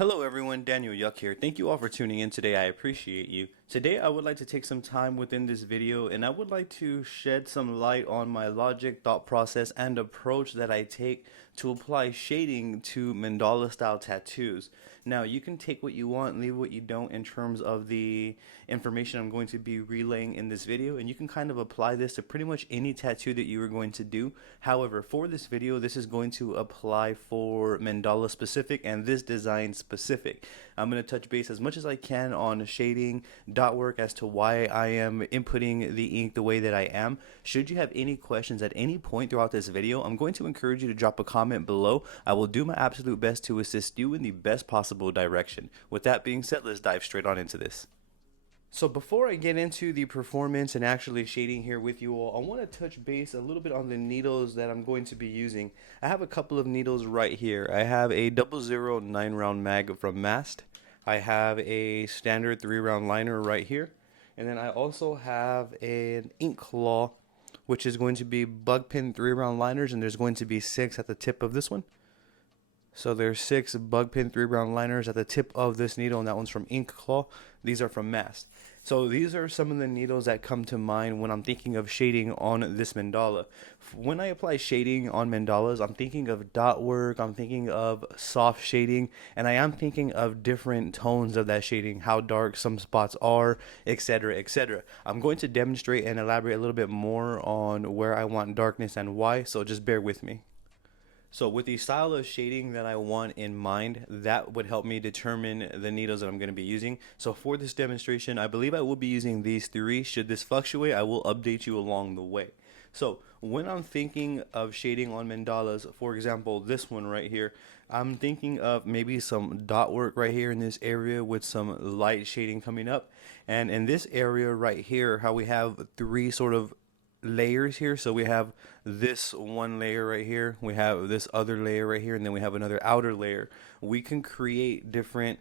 Hello everyone, Daniel Yuck here. Thank you all for tuning in today. I appreciate you. Today I would like to take some time within this video and I would like to shed some light on my logic, thought process, and approach that I take to apply shading to mandala style tattoos. Now you can take what you want, leave what you don't in terms of the information I'm going to be relaying in this video, and you can kind of apply this to pretty much any tattoo that you are going to do. However, for this video, this is going to apply for mandala specific and this design specific. I'm going to touch base as much as I can on shading, dot work, as to why I am inputting the ink the way that I am. Should you have any questions at any point throughout this video, I'm going to encourage you to drop a comment below. I will do my absolute best to assist you in the best possible direction. With that being said, let's dive straight on into this. So before I get into the performance and actually shading here with you all, I want to touch base a little bit on the needles that I'm going to be using. I have a couple of needles right here. I have a 00 9-round mag from Mast. I have a standard 3-round liner right here. And then I also have an ink claw, which is going to be bug pin 3-round liners, and there's going to be 6 at the tip of this one. So there's 6 bug pin 3-round liners at the tip of this needle, and that one's from Ink Claw. These are from Mast. So these are some of the needles that come to mind when I'm thinking of shading on this mandala. When I apply shading on mandalas, I'm thinking of dot work, I'm thinking of soft shading, and I am thinking of different tones of that shading, how dark some spots are, etc., etc. I'm going to demonstrate and elaborate a little bit more on where I want darkness and why, so just bear with me. So with the style of shading that I want in mind, that would help me determine the needles that I'm going to be using. So for this demonstration, I believe I will be using these 3. Should this fluctuate, I will update you along the way. So when I'm thinking of shading on mandalas, for example, this one right here, I'm thinking of maybe some dot work right here in this area with some light shading coming up. And in this area right here, how we have 3 sort of layers here. So we have this one layer right here, we have this other layer right here, and then we have another outer layer. We can create different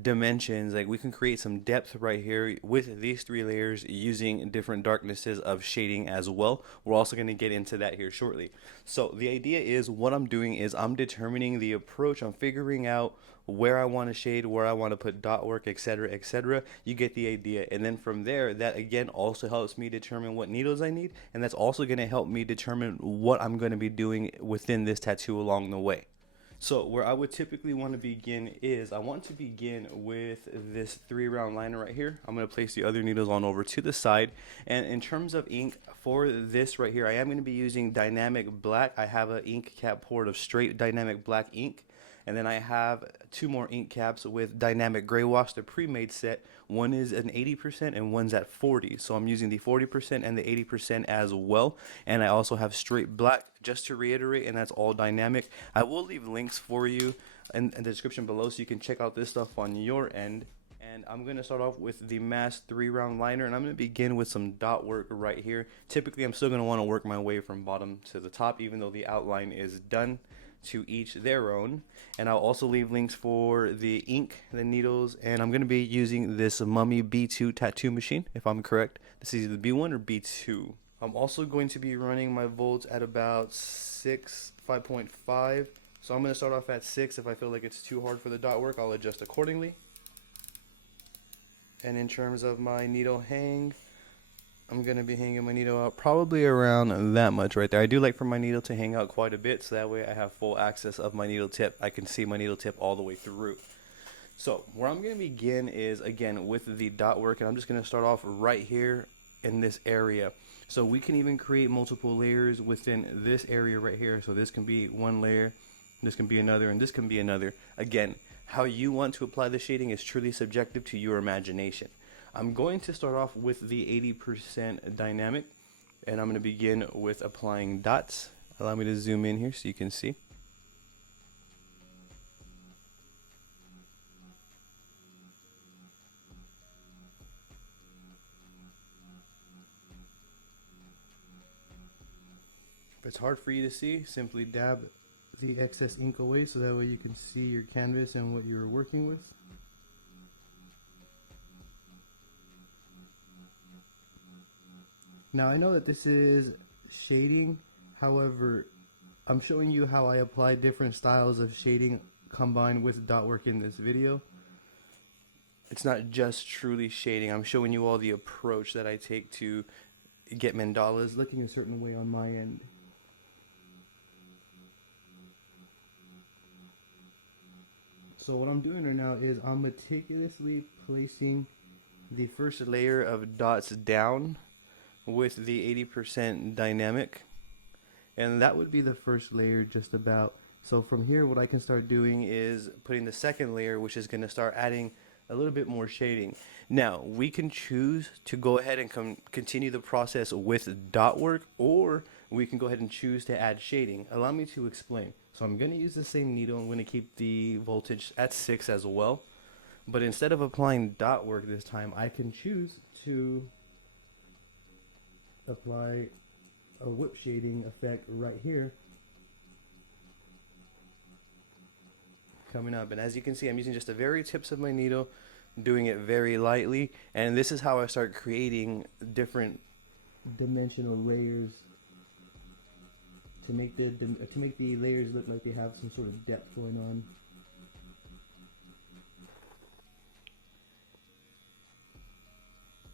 dimensions, like we can create some depth right here with these 3 layers using different darknesses of shading as well. We're also going to get into that here shortly. So the idea is, what I'm doing is I'm determining the approach. I'm figuring out where I want to shade, where I want to put dot work, etc., etc. You get the idea. And then from there, that again also helps me determine what needles I need, and that's also going to help me determine what I'm going to be doing within this tattoo along the way. So where I would typically want to begin is, I want to begin with this 3-round liner right here. I'm going to place the other needles on over to the side. And in terms of ink for this right here, I am going to be using dynamic black. I have an ink cap poured of straight dynamic black ink. And then I have 2 more ink caps with dynamic gray wash, the pre-made set. One is an 80% and one's at 40. So I'm using the 40% and the 80% as well. And I also have straight black, just to reiterate, and that's all dynamic. I will leave links for you in the description below so you can check out this stuff on your end. And I'm going to start off with the Mast 3-round liner, and I'm going to begin with some dot work right here. Typically, I'm still going to want to work my way from bottom to the top, even though the outline is done. To each their own. And I'll also leave links for the ink, the needles, and I'm going to be using this Mummy B2 tattoo machine, if I'm correct. This is either B1 or B2. I'm also going to be running my volts at about 5.5. So I'm going to start off at 6. If I feel like it's too hard for the dot work, I'll adjust accordingly. And in terms of my needle hang, I'm going to be hanging my needle out probably around that much right there. I do like for my needle to hang out quite a bit, so that way I have full access of my needle tip. I can see my needle tip all the way through. So where I'm going to begin is, again, with the dot work, and I'm just going to start off right here in this area. So we can even create multiple layers within this area right here. So this can be one layer, this can be another, and this can be another. Again, how you want to apply the shading is truly subjective to your imagination. I'm going to start off with the 80% dynamic, and I'm going to begin with applying dots. Allow me to zoom in here so you can see. If it's hard for you to see, simply dab the excess ink away so that way you can see your canvas and what you're working with. Now I know that this is shading, however, I'm showing you how I apply different styles of shading combine with dot work in this video. It's not just truly shading. I'm showing you all the approach that I take to get mandalas looking a certain way on my end. So what I'm doing right now is I'm meticulously placing the first layer of dots down with the 80% dynamic, and that would be the first layer just about. So from here what I can start doing is putting the second layer, which is going to start adding a little bit more shading. Now we can choose to go ahead and continue the process with dot work, or we can go ahead and choose to add shading. Allow me to explain. So I'm going to use the same needle. I'm going to keep the voltage at 6 as well, but instead of applying dot work this time, I can choose to apply a whip shading effect right here coming up. And as you can see, I'm using just the very tips of my needle, doing it very lightly, and this is how I start creating different dimensional layers to make the layers look like they have some sort of depth going on.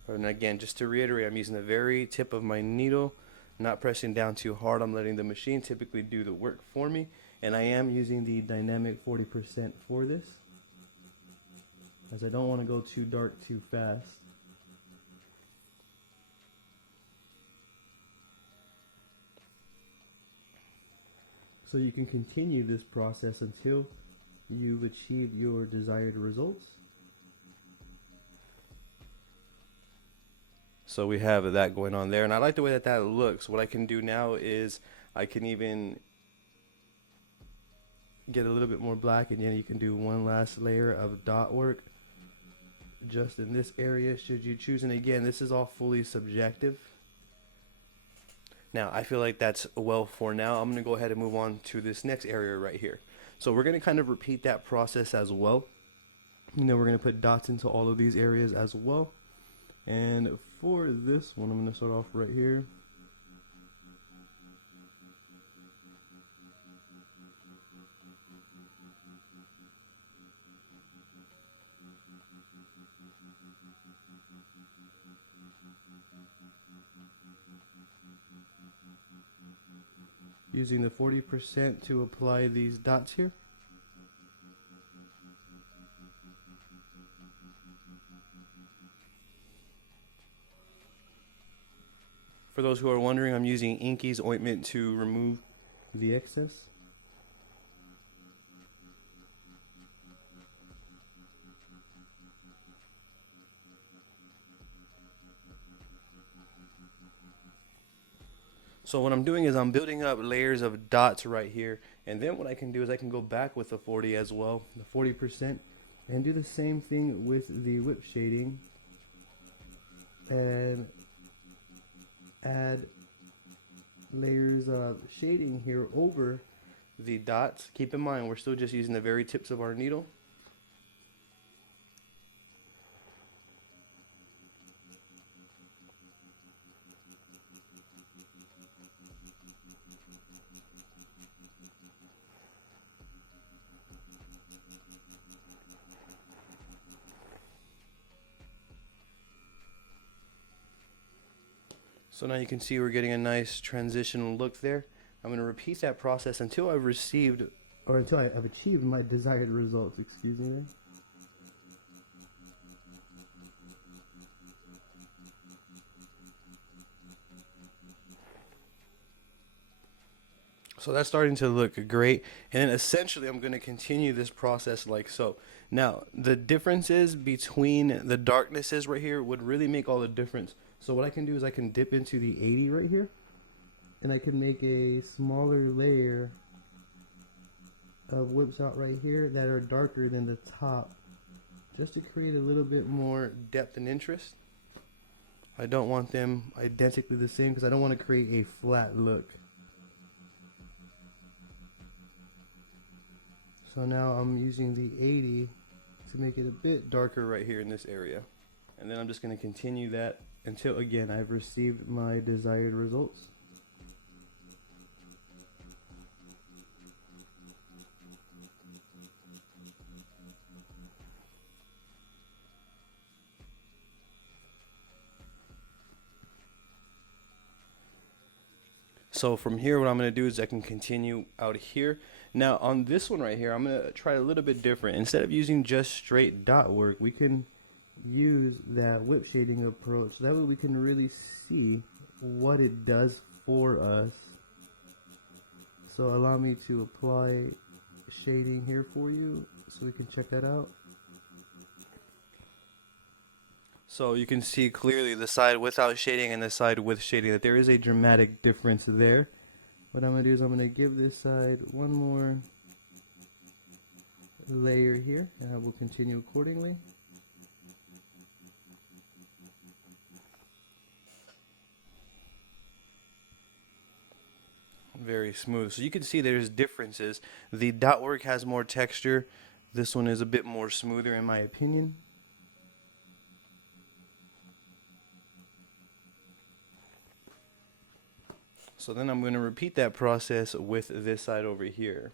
And again, just to reiterate, I'm using the very tip of my needle, not pressing down too hard. I'm letting the machine typically do the work for me, and I am using the dynamic 40% for this, as I don't want to go too dark too fast. So you can continue this process until you've achieved your desired results. So we have that going on there, and I like the way that that looks. What I can do now is I can even get a little bit more black, and then you can do one last layer of dot work just in this area should you choose. And again, this is all fully subjective. Now I feel like that's well for now. I'm going to go ahead and move on to this next area right here. So we're going to kind of repeat that process as well. And then we're going to put dots into all of these areas as well. And for this one, I'm going to start off right here. Using the 40% to apply these dots here. For those who are wondering, I'm using Inky's ointment to remove the excess. So what I'm doing is I'm building up layers of dots right here, and then what I can do is I can go back with the 40 as well, the 40%, and do the same thing with the whip shading and add layers of shading here over the dots. Keep in mind, we're still just using the very tips of our needle. So now you can see we're getting a nice transitional look there. I'm going to repeat that process until I've received, or until I've achieved my desired results, excuse me. So that's starting to look great, and then essentially I'm going to continue this process like so. Now the differences between the darknesses right here would really make all the difference. So what I can do is I can dip into the 80 right here, and I can make a smaller layer of whips out right here that are darker than the top, just to create a little bit more depth and interest. I don't want them identically the same because I don't want to create a flat look. So now I'm using the 80 to make it a bit darker right here in this area. And then I'm just going to continue that until, again, I've received my desired results. So from here, what I'm going to do is I can continue out here. Now on this one right here, I'm going to try a little bit different. Instead of using just straight dot work, we can use that whip shading approach. That way we can really see what it does for us. So allow me to apply shading here for you so we can check that out. So you can see clearly the side without shading and the side with shading that there is a dramatic difference there. What I'm going to do is I'm going to give this side one more layer here, and I will continue accordingly. Very smooth. So you can see there's differences. The dot work has more texture. This one is a bit more smoother in my opinion. So then I'm going to repeat that process with this side over here.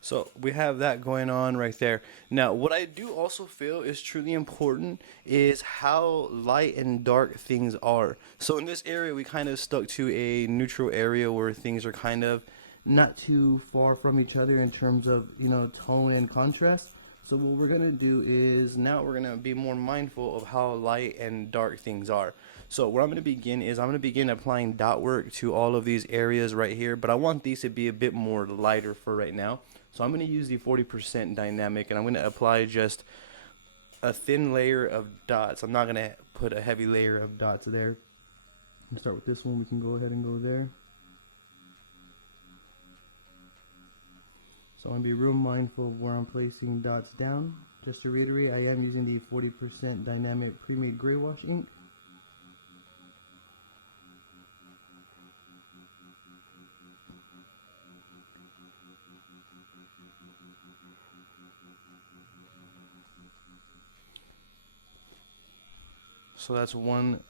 So we have that going on right there. Now, what I do also feel is truly important is how light and dark things are. So in this area, we kind of stuck to a neutral area where things are kind of not too far from each other in terms of, you know, tone and contrast. So what we're going to do is now we're going to be more mindful of how light and dark things are. So what I'm going to begin is I'm going to begin applying dot work to all of these areas right here, but I want these to be a bit more lighter for right now. So I'm going to use the 40% dynamic, and I'm going to apply just a thin layer of dots. I'm not going to put a heavy layer of dots there. Let's start with this one. We can go ahead and go there. So I'm going to be real mindful of where I'm placing dots down. Just to reiterate, I am using the 40% dynamic pre-made gray wash ink. So that's one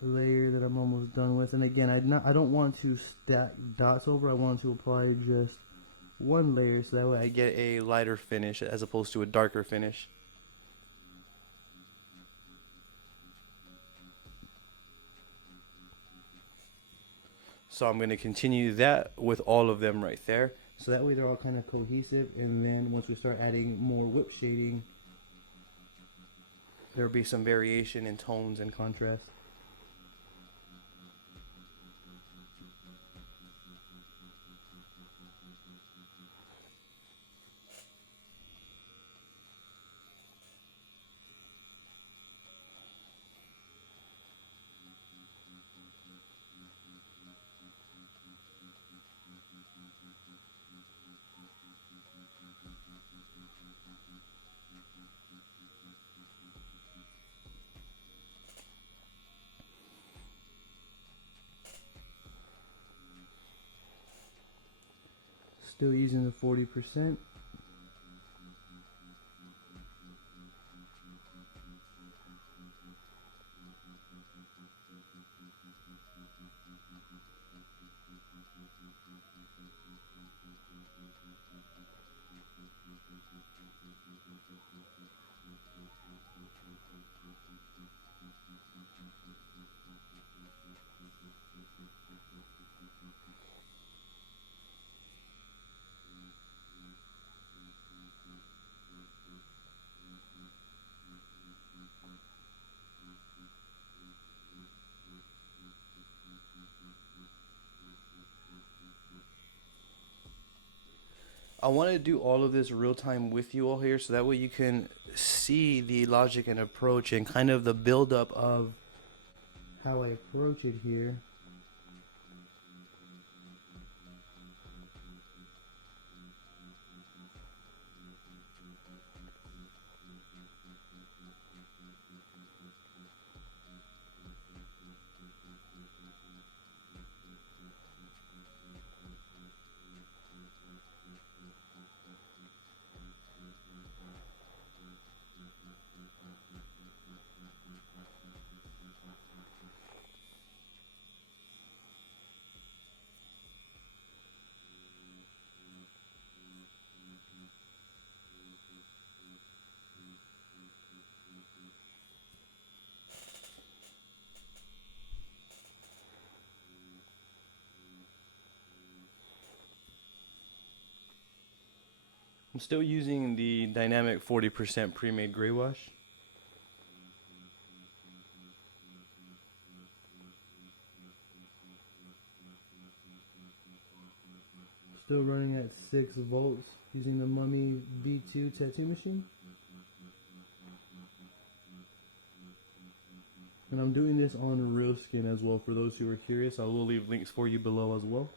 layer that I'm almost done with. And again, I don't want to stack dots over. I want to apply just one layer so that way I get a lighter finish as opposed to a darker finish. So I'm going to continue that with all of them right there. So that way they're all kind of cohesive, and then once we start adding more whip shading, there'll be some variation in tones and contrast. Still using the 40%. I want to do all of this real time with you all here so that way you can see the logic and approach and kind of the build up of how I approach it here. I'm still using the dynamic 40% pre-made gray wash. Still running at 6 volts using the Mummy V2 tattoo machine. And I'm doing this on Reelskin as well for those who are curious. I will leave links for you below as well.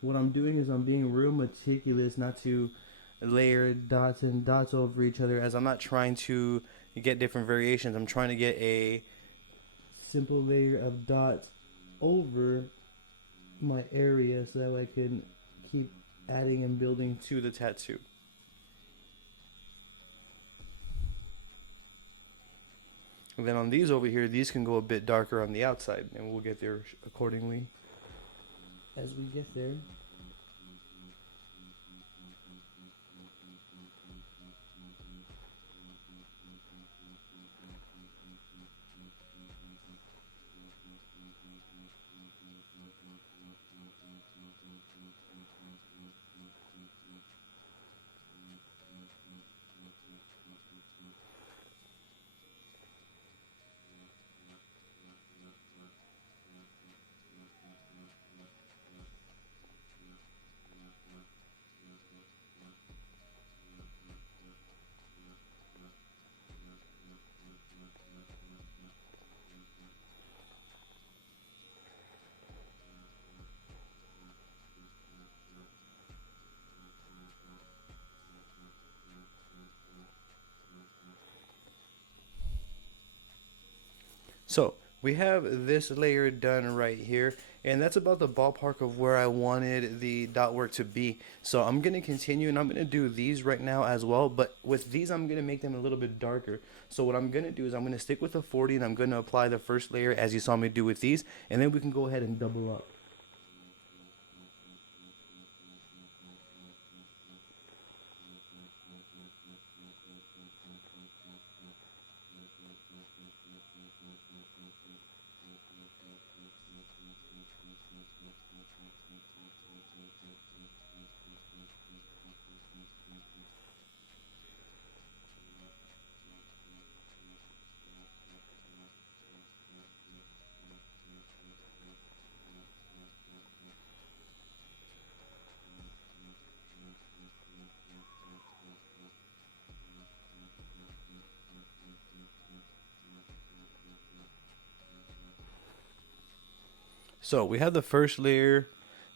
What I'm doing is I'm being real meticulous not to layer dots and dots over each other, as I'm not trying to get different variations. I'm trying to get a simple layer of dots over my area so that way I can keep adding and building to the tattoo. And then on these over here, these can go a bit darker on the outside, and we'll get there accordingly as we get there. So we have this layer done right here, and that's about the ballpark of where I wanted the dot work to be. So I'm going to continue, and I'm going to do these right now as well, but with these I'm going to make them a little bit darker. So what I'm going to do is I'm going to stick with the 40, and I'm going to apply the first layer as you saw me do with these, and then we can go ahead and double up. So we have the first layer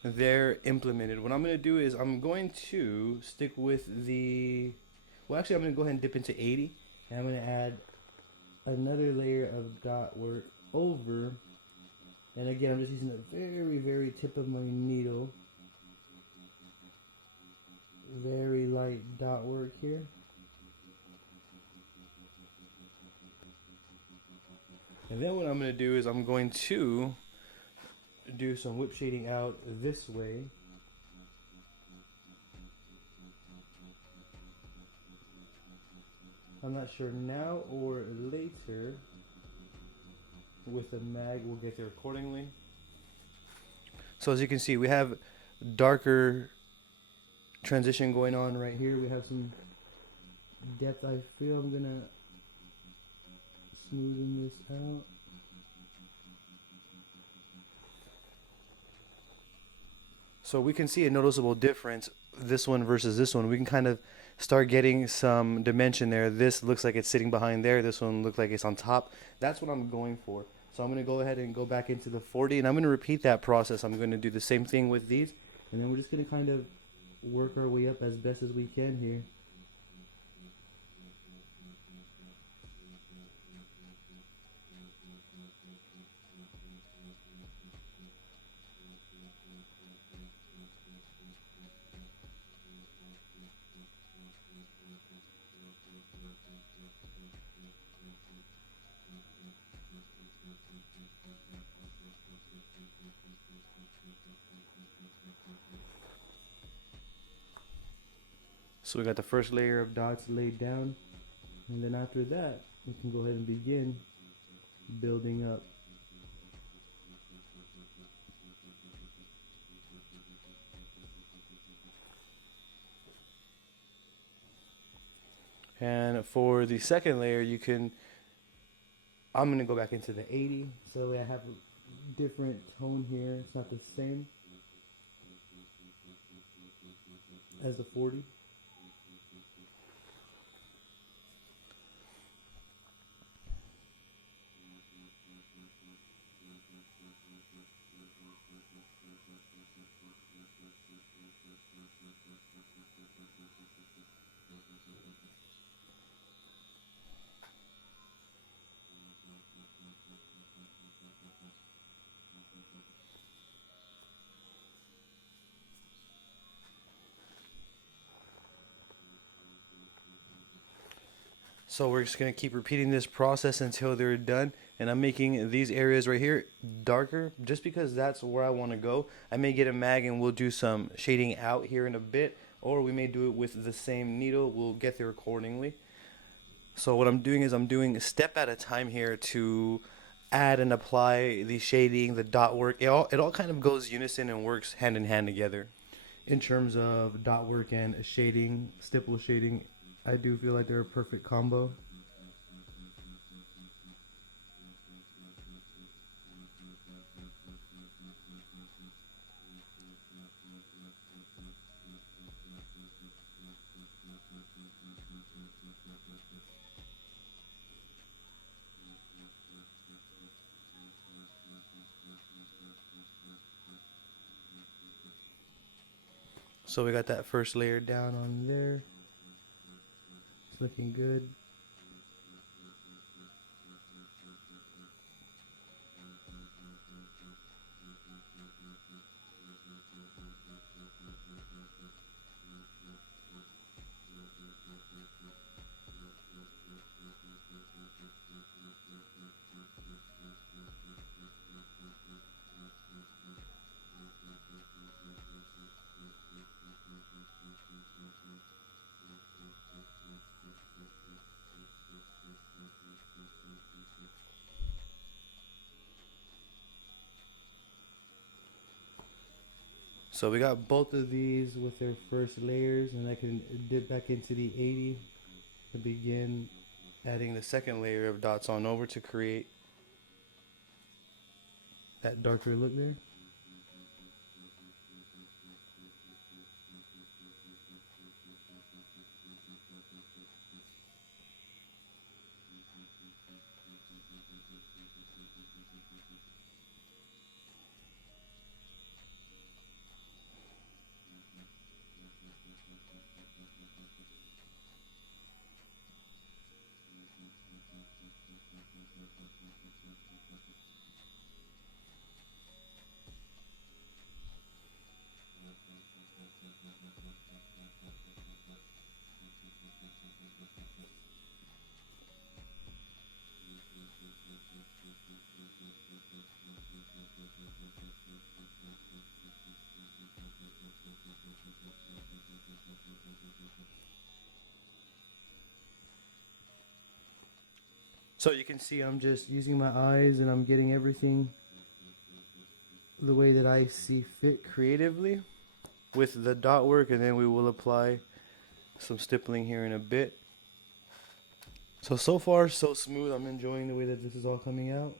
there implemented. What I'm going to do is I'm going to stick with the, well actually I'm going to go ahead and dip into 80, and I'm going to add another layer of dot work over, and again I'm just using the very tip of my needle, very light dot work here. And then what I'm going to do is I'm going to do some whip shading out this way. I'm not sure now or later. With the mag, we'll get there accordingly. So as you can see, we have darker transition going on right here. We have some depth. I feel I'm gonna smoothen this out. So we can see a noticeable difference, this one versus this one. We can kind of start getting some dimension there. This looks like it's sitting behind there. This one looks like it's on top. That's what I'm going for. So I'm going to go ahead and go back into the 40, and I'm going to repeat that process. I'm going to do the same thing with these, and then we're just going to kind of work our way up as best as we can here. So we got the first layer of dots laid down, and then after that we can go ahead and begin building up. And for the second layer, I'm going to go back into the 80, so I have a different tone here. It's not the same as the 40. So we're just going to keep repeating this process until they're done. And I'm making these areas right here darker just because that's where I want to go. I may get a mag and we'll do some shading out here in a bit, or we may do it with the same needle. We'll get there accordingly. So what I'm doing is I'm doing a step at a time here to add and apply the shading, the dot work. It all kind of goes unison and works hand in hand together. In terms of dot work and shading, stipple shading, I do feel like they're a perfect combo. So we got that first layer down on there. It's looking good. So we got both of these with their first layers, and I can dip back into the 80 to begin adding the second layer of dots on over to create that darker look there. So you can see I'm just using my eyes and I'm getting everything the way that I see fit creatively with the dot work, and then we will apply some stippling here in a bit. So far so smooth. I'm enjoying the way that this is all coming out.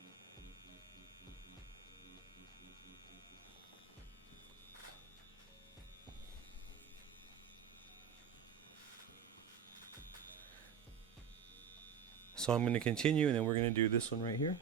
So I'm going to continue, and then we're going to do this one right here.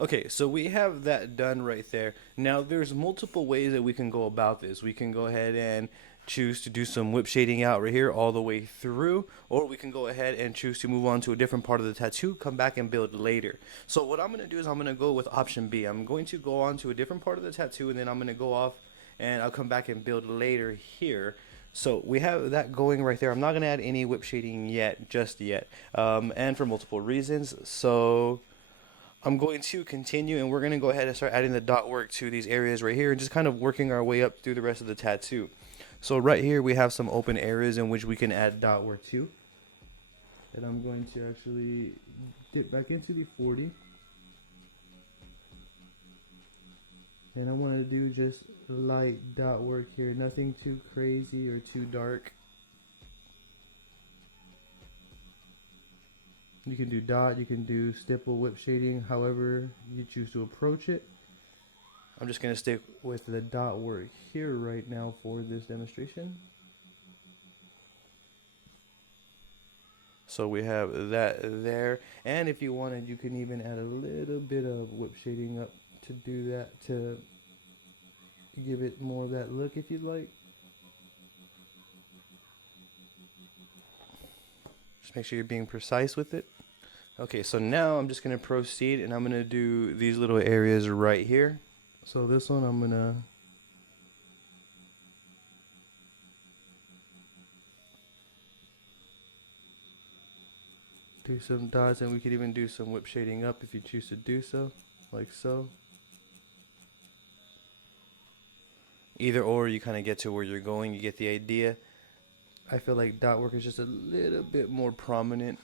Okay, so we have that done right there. Now there's multiple ways that we can go about this. We can go ahead and choose to do some whip shading out right here all the way through, or we can go ahead and choose to move on to a different part of the tattoo, come back and build later. So what I'm going to do is I'm going to go with option B. I'm going to go on to a different part of the tattoo, and then I'm going to go off and I'll come back and build later here. So we have that going right there. I'm not going to add any whip shading just yet, and for multiple reasons. So I'm going to continue, and we're going to go ahead and start adding the dot work to these areas right here and just kind of working our way up through the rest of the tattoo. So right here we have some open areas in which we can add dot work to. And I'm going to actually dip back into the 40. And I want to do just light dot work here, nothing too crazy or too dark. You can do dot, you can do stipple, whip shading, however you choose to approach it. I'm just going to stick with the dot work here right now for this demonstration. So we have that there, and if you wanted, you can even add a little bit of whip shading up to do that, to give it more of that look if you'd like. Just make sure you're being precise with it. Okay, so now I'm just going to proceed, and I'm going to do these little areas right here. So this one I'm going to do some dots, and we could even do some whip shading up if you choose to do so, like so. Either or, you kind of get to where you're going, you get the idea. I feel like dot work is just a little bit more prominent.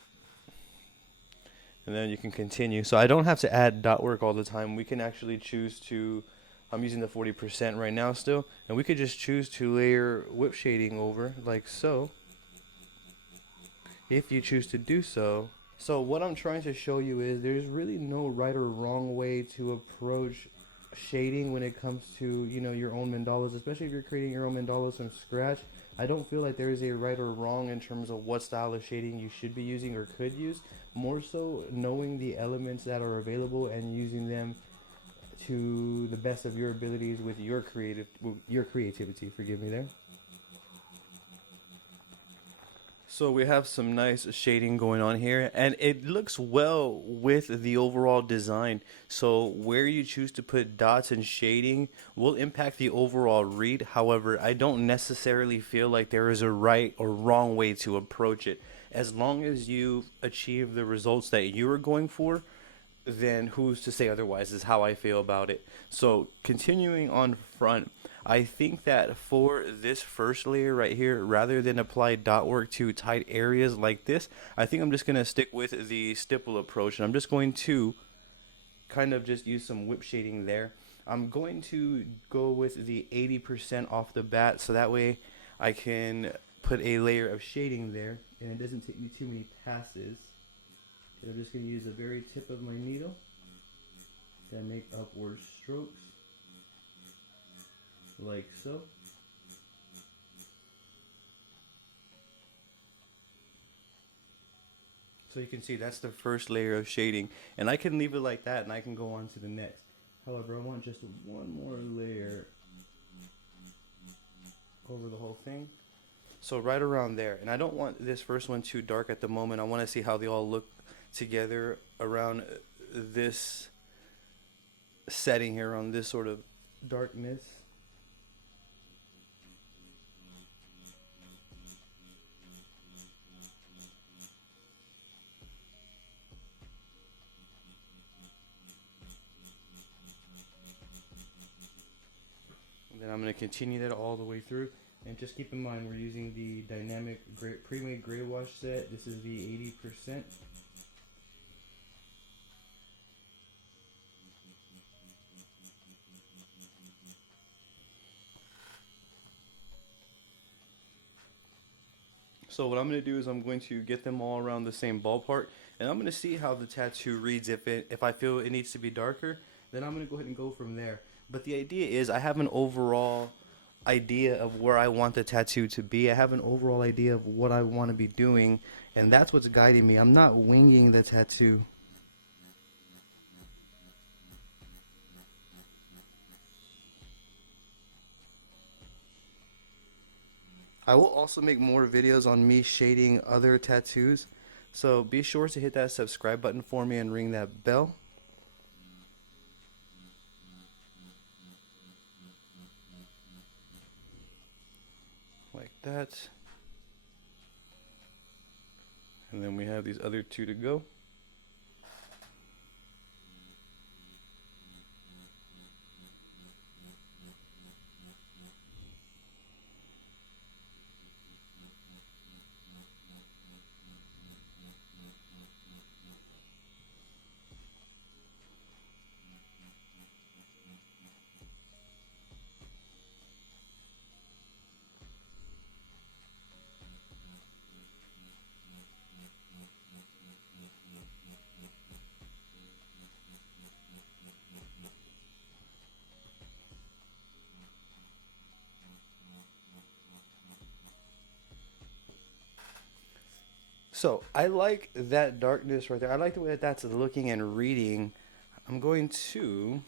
And then you can continue. So I don't have to add dot work all the time. We can actually choose to, I'm using the 40% right now still, and we could just choose to layer whip shading over like so, if you choose to do so. So what I'm trying to show you is there's really no right or wrong way to approach shading when it comes to, you know, your own mandalas, especially if you're creating your own mandalas from scratch. I don't feel like there is a right or wrong in terms of what style of shading you should be using or could use. More so knowing the elements that are available and using them to the best of your abilities with your creativity. Forgive me there. So we have some nice shading going on here, and it looks well with the overall design. So where you choose to put dots and shading will impact the overall read. However, I don't necessarily feel like there is a right or wrong way to approach it. As long as you achieve the results that you are going for, then who's to say otherwise is how I feel about it. So continuing on front, I think that for this first layer right here, rather than apply dot work to tight areas like this, I think I'm just going to stick with the stipple approach, and I'm just going to kind of just use some whip shading there. I'm going to go with the 80% off the bat, so that way I can put a layer of shading there, and it doesn't take me too many passes. And I'm just going to use the very tip of my needle to make upward strokes, like so. So you can see that's the first layer of shading, and I can leave it like that and I can go on to the next. However, I want just one more layer over the whole thing. So right around there, and I don't want this first one too dark at the moment. I want to see how they all look together around this setting here, on this sort of darkness. And then I'm going to continue that all the way through. And just keep in mind, we're using the dynamic pre-made gray wash set. This is the 80%. So what I'm going to do is I'm going to get them all around the same ballpark, and I'm going to see how the tattoo reads. If I feel it needs to be darker, then I'm going to go ahead and go from there. But the idea is I have an overall idea of where I want the tattoo to be. I have an overall idea of what I want to be doing, and that's what's guiding me. I'm not winging the tattoo. I will also make more videos on me shading other tattoos, so be sure to hit that subscribe button for me and ring that bell. Like that. And then we have these other two to go. So I like that darkness right there. I like the way that that's looking and reading. I'm going to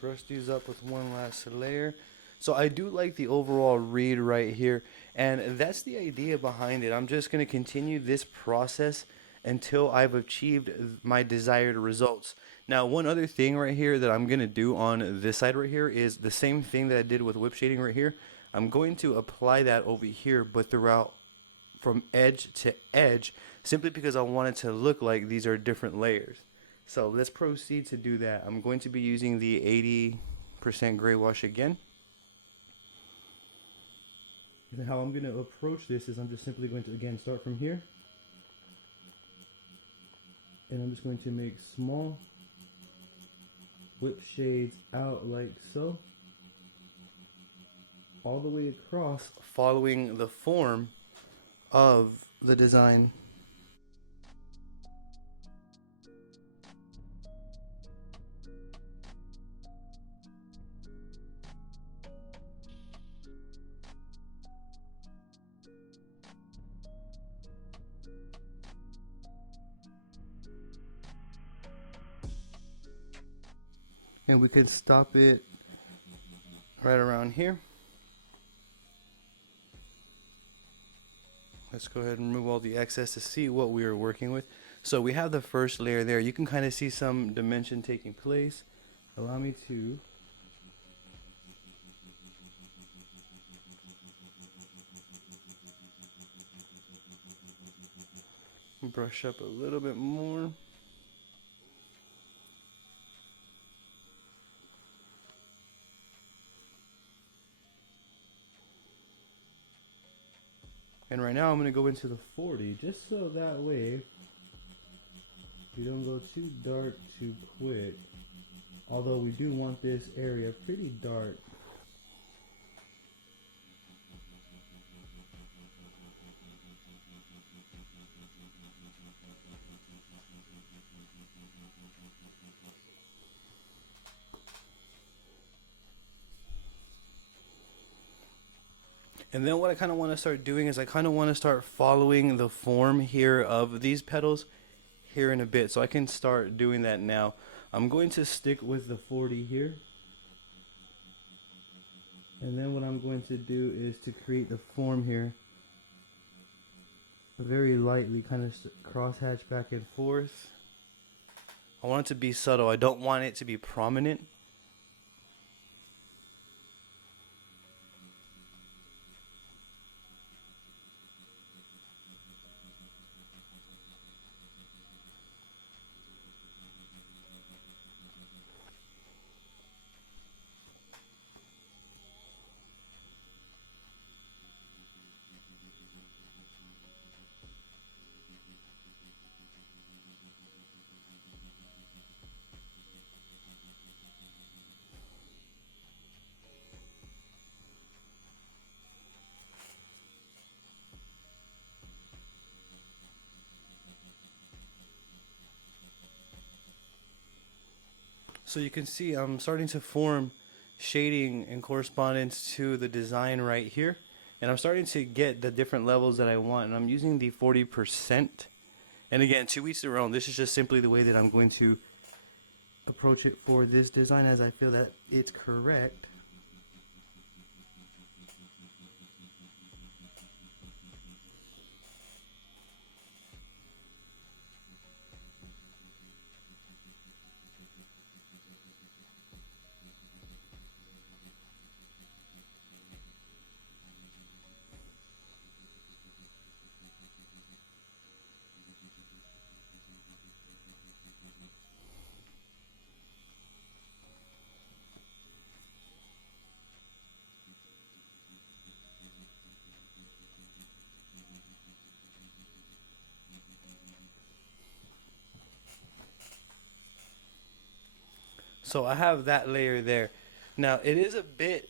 brush these up with one last layer. So I do like the overall read right here, and that's the idea behind it. I'm just going to continue this process until I've achieved my desired results. Now, one other thing right here that I'm going to do on this side right here is the same thing that I did with whip shading right here. I'm going to apply that over here, but throughout from edge to edge, simply because I want it to look like these are different layers. So let's proceed to do that. I'm going to be using the 80% gray wash again. And how I'm going to approach this is I'm just simply going to, again, start from here. And I'm just going to make small whip shades out like so. All the way across, following the form of the design. And we could stop it right around here. Let's go ahead and remove all the excess to see what we are working with. So we have the first layer there. You can kind of see some dimension taking place. Allow me to brush up a little bit more. And right now I'm going to go into the 40, just so that way we don't go too dark too quick. Although we do want this area pretty dark. And then what I kind of want to start doing is I kind of want to start following the form here of these petals here in a bit. So I can start doing that now. I'm going to stick with the 40 here. And then what I'm going to do is to create the form here. Very lightly kind of crosshatch back and forth. I want it to be subtle. I don't want it to be prominent. So you can see I'm starting to form shading in correspondence to the design right here. And I'm starting to get the different levels that I want. And I'm using the 40%. And again, to each their own. This is just simply the way that I'm going to approach it for this design, as I feel that it's correct. So I have that layer there. Now it is a bit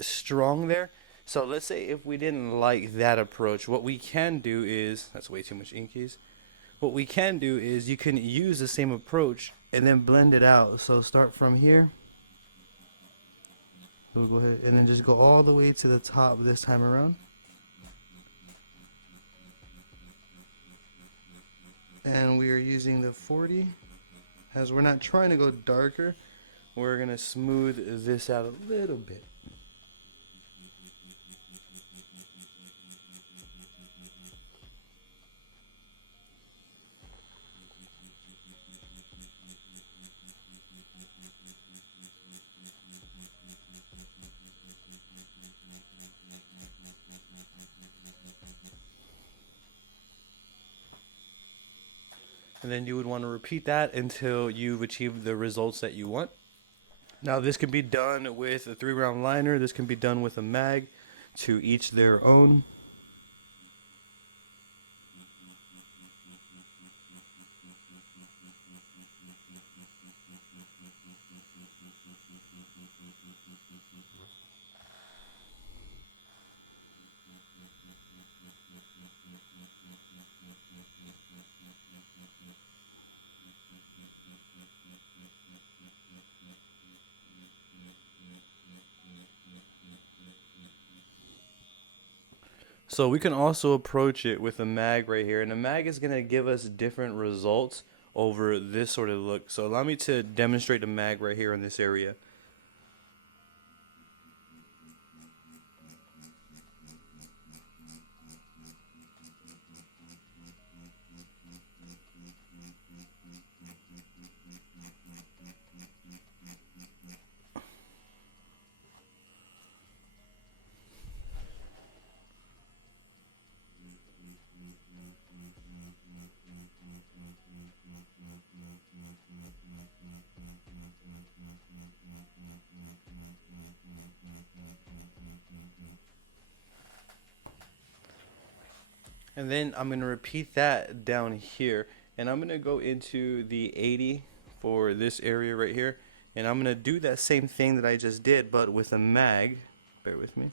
strong there. So let's say if we didn't like that approach, what we can do is, that's way too much inkies. What we can do is you can use the same approach and then blend it out. So start from here. We'll go ahead and then just go all the way to the top this time around. And we are using the 40. As we're not trying to go darker, we're going to smooth this out a little bit. And then you would want to repeat that until you've achieved the results that you want. Now this can be done with a 3-round liner. This can be done with a mag, to each their own. So we can also approach it with a mag right here, and the mag is going to give us different results over this sort of look. So allow me to demonstrate the mag right here in this area. And then I'm going to repeat that down here, and I'm going to go into the 80 for this area right here, and I'm going to do that same thing that I just did, but with a mag. Bear with me.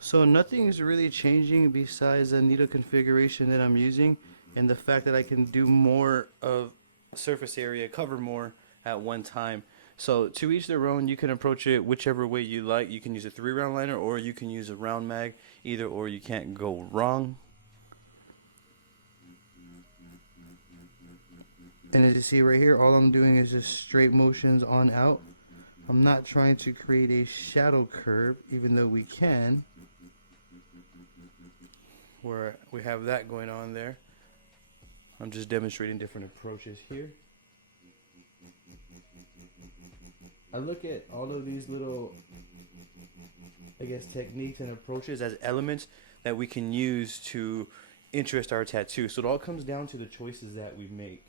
So nothing is really changing besides the needle configuration that I'm using, and the fact that I can do more of surface area, cover more at one time. So to each their own. You can approach it whichever way you like. You can use a 3-round liner, or you can use a round mag. Either or, you can't go wrong. And as you see right here, all I'm doing is just straight motions on out. I'm not trying to create a shadow curve, even though we can, where we have that going on there. I'm just demonstrating different approaches here. I look at all of these little, I guess, techniques and approaches as elements that we can use to interest our tattoo. So it all comes down to the choices that we make.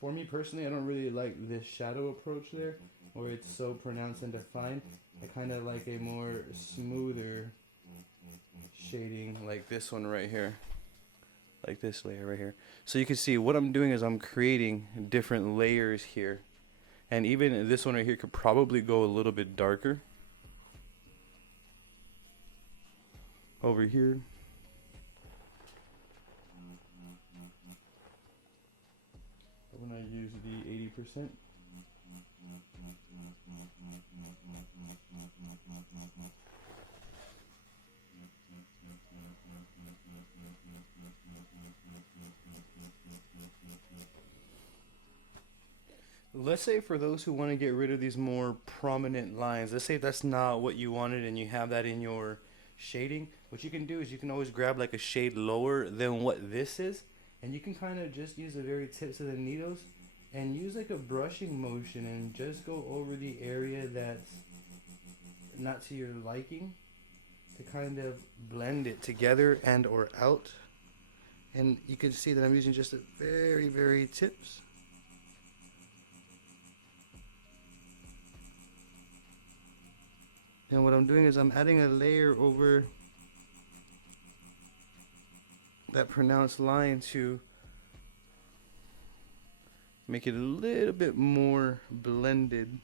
For me personally, I don't really like this shadow approach there, where it's so pronounced and defined. I kind of like a more smoother shading, like this one right here, like this layer right here. So you can see what I'm doing is I'm creating different layers here, and even this one right here could probably go a little bit darker over here. When I use the 80%. Let's say for those who want to get rid of these more prominent lines, let's say that's not what you wanted and you have that in your shading, what you can do is you can always grab like a shade lower than what this is, and you can kind of just use the very tips of the needles and use like a brushing motion and just go over the area that's not to your liking to kind of blend it together and or out. And you can see that I'm using just a very tips. And what I'm doing is I'm adding a layer over that pronounced line to make it a little bit more blended.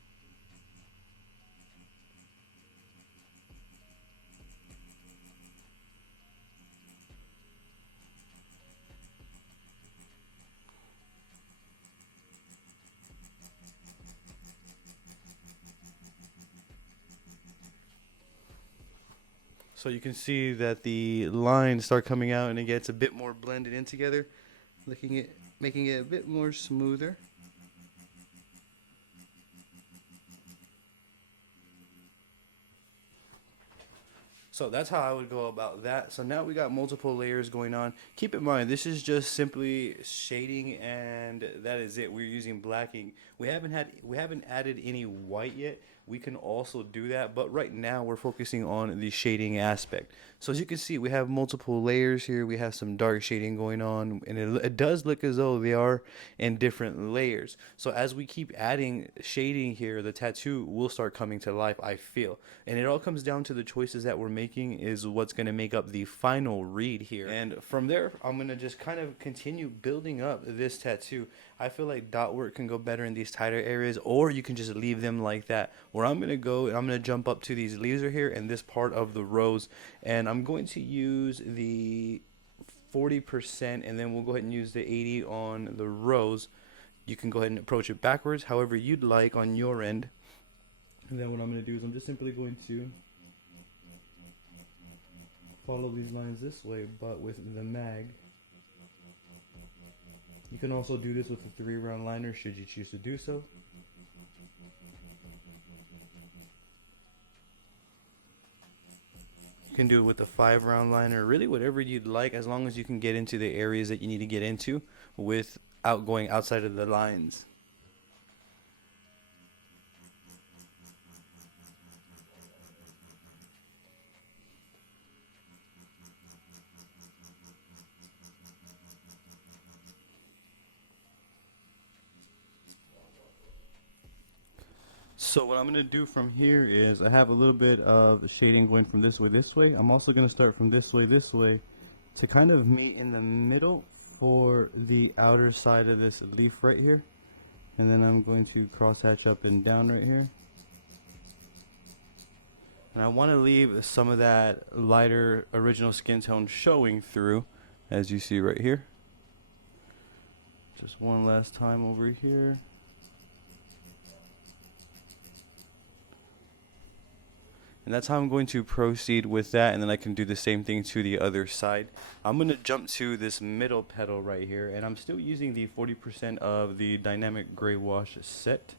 So you can see that the lines start coming out and it gets a bit more blended in together, making it a bit more smoother. So that's how I would go about that. So now we got multiple layers going on. Keep in mind, this is just simply shading and that is it. We're using blacking. We haven't added any white yet. We can also do that, but right now we're focusing on the shading aspect. So as you can see, we have multiple layers here. We have some dark shading going on, and it does look as though they are in different layers. So as we keep adding shading here, the tattoo will start coming to life, I feel. And it all comes down to the choices that we're making is what's going to make up the final read here. And from there, I'm going to just kind of continue building up this tattoo. I feel like dot work can go better in these tighter areas, or you can just leave them like that. Where I'm going to go, I'm going to jump up to these leaves right here and this part of the rose, and I'm going to use the 40%, and then we'll go ahead and use the 80 on the rose. You can go ahead and approach it backwards, however you'd like on your end. And then what I'm going to do is I'm just simply going to follow these lines this way, but with the mag. You can also do this with a 3-round liner should you choose to do so. You can do it with a 5-round liner, really whatever you'd like, as long as you can get into the areas that you need to get into without going outside of the lines. So what I'm going to do from here is I have a little bit of shading going from this way. I'm also going to start from this way to kind of meet in the middle for the outer side of this leaf right here. And then I'm going to cross hatch up and down right here. And I want to leave some of that lighter original skin tone showing through, as you see right here. Just one last time over here. And that's how I'm going to proceed with that, and then I can do the same thing to the other side. I'm going to jump to this middle petal right here, and I'm still using the 40% of the dynamic gray wash set.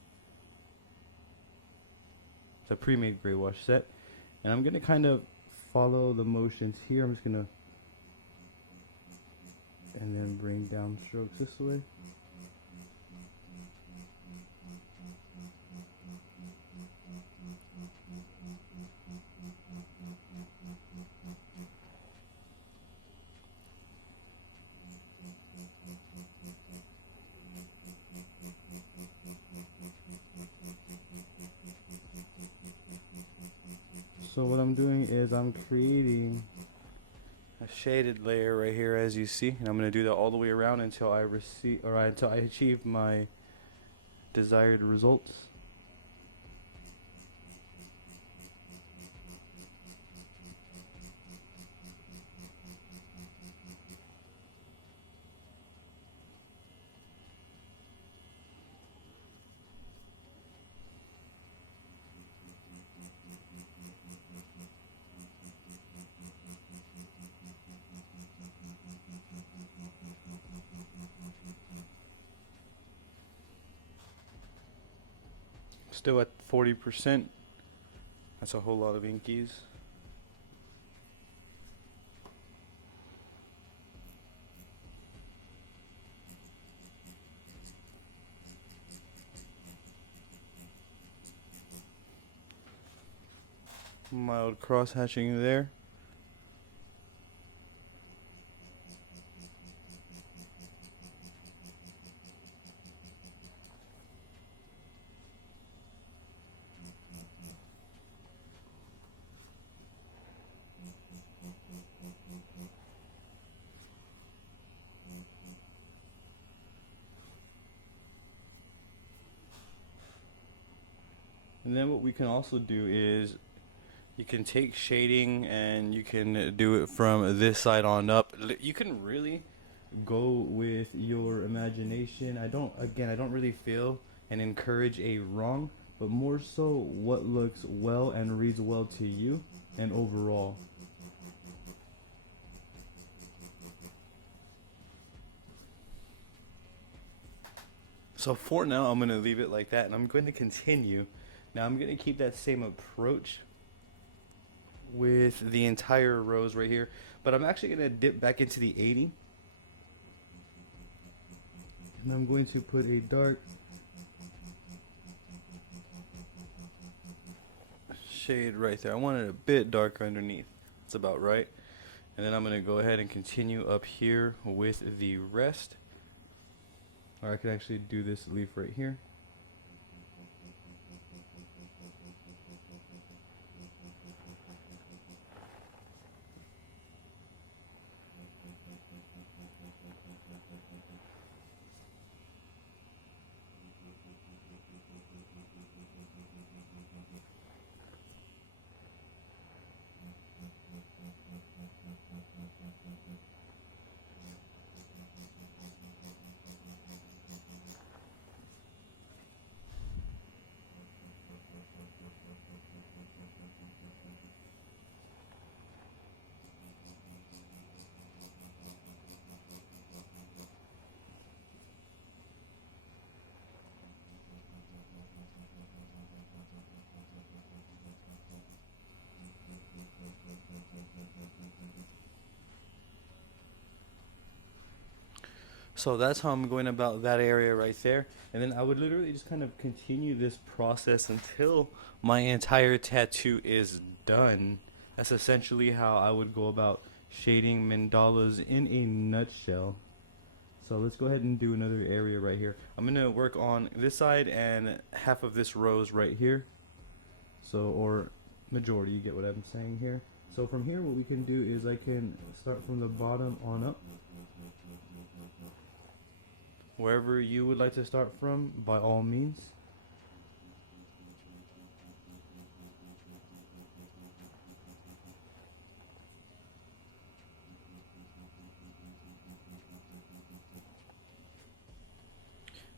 It's a pre-made gray wash set, and I'm going to kind of follow the motions here. I'm just going to, and then bring down strokes this way. So what I'm doing is I'm creating a shaded layer right here, as you see, and I'm going to do that all the way around until I achieve my desired results. Still at 40%. That's a whole lot of inkies. Mild cross hatching there. And then what we can also do is you can take shading and you can do it from this side on up. You can really go with your imagination. I don't really feel and encourage a wrong, but more so what looks well and reads well to you and overall. So for now, I'm going to leave it like that, and I'm going to continue. Now I'm going to keep that same approach with the entire rows right here, but I'm actually going to dip back into the 80. And I'm going to put a dark shade right there. I want it a bit darker underneath. That's about right. And then I'm going to go ahead and continue up here with the rest. Or I could actually do this leaf right here. So that's how I'm going about that area right there. And then I would literally just kind of continue this process until my entire tattoo is done. That's essentially how I would go about shading mandalas in a nutshell. So let's go ahead and do another area right here. I'm going to work on this side and half of this rose right here. So, or majority, you get what I'm saying here. So from here, what we can do is I can start from the bottom on up. Wherever you would like to start from, by all means.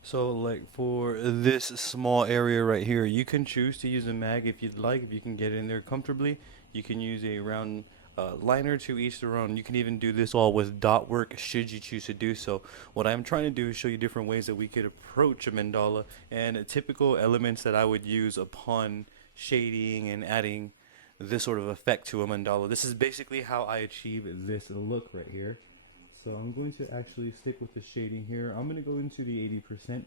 So like for this small area right here, you can choose to use a mag if you'd like, if you can get in there comfortably. You can use a round liner to each their own. You can even do this all with dot work should you choose to do so. What I'm trying to do is show you different ways that we could approach a mandala and typical elements that I would use upon shading and adding this sort of effect to a mandala. This is basically how I achieve this look right here. So I'm going to actually stick with the shading here. I'm going to go into the 80%.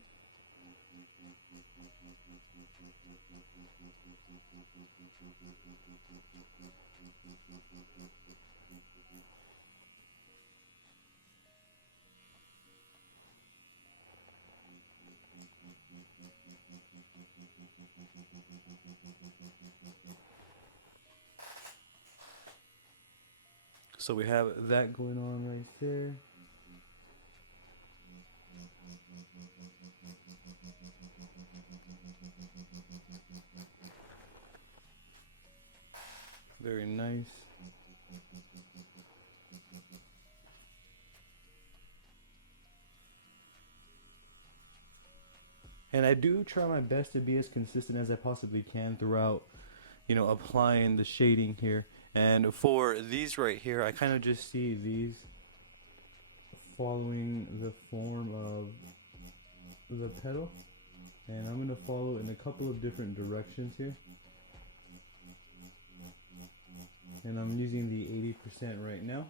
So we have that going on right there. Very nice. And I do try my best to be as consistent as I possibly can throughout, you know, applying the shading here. And for these right here, I kind of just see these following the form of the petal. And I'm going to follow in a couple of different directions here. And I'm using the 80% right now.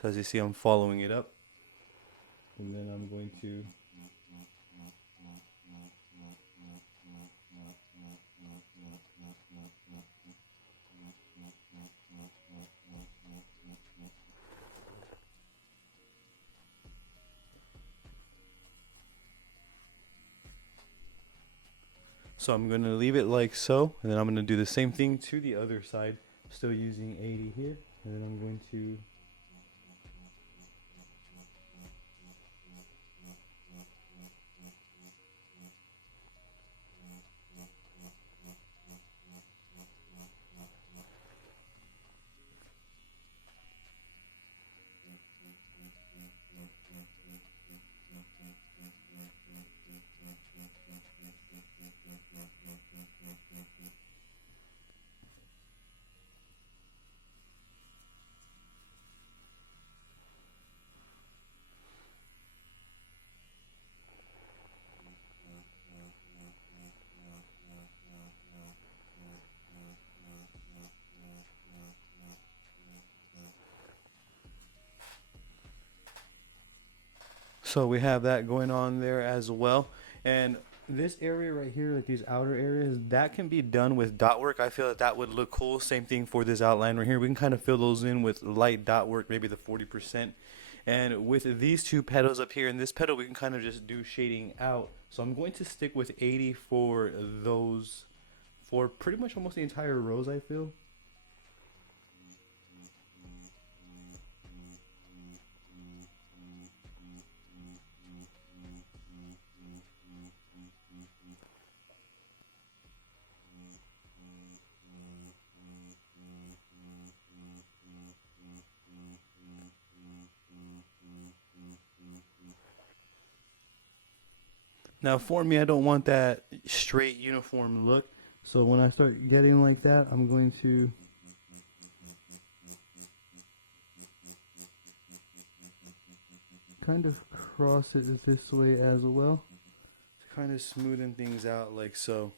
So as you see, I'm following it up. And then I'm going to So I'm going to leave it like so, and then I'm going to do the same thing to the other side, still using 80 here, and then I'm going to So we have that going on there as well. And this area right here, like these outer areas, that can be done with dot work. I feel that that would look cool. Same thing for this outline right here. We can kind of fill those in with light dot work, maybe the 40%. And with these two petals up here and this petal, we can kind of just do shading out. So I'm going to stick with 80 for those, for pretty much almost the entire rows, I feel. Now for me, I don't want that straight uniform look. So when I start getting like that, I'm going to kind of cross it this way as well, to kind of smoothen things out like so.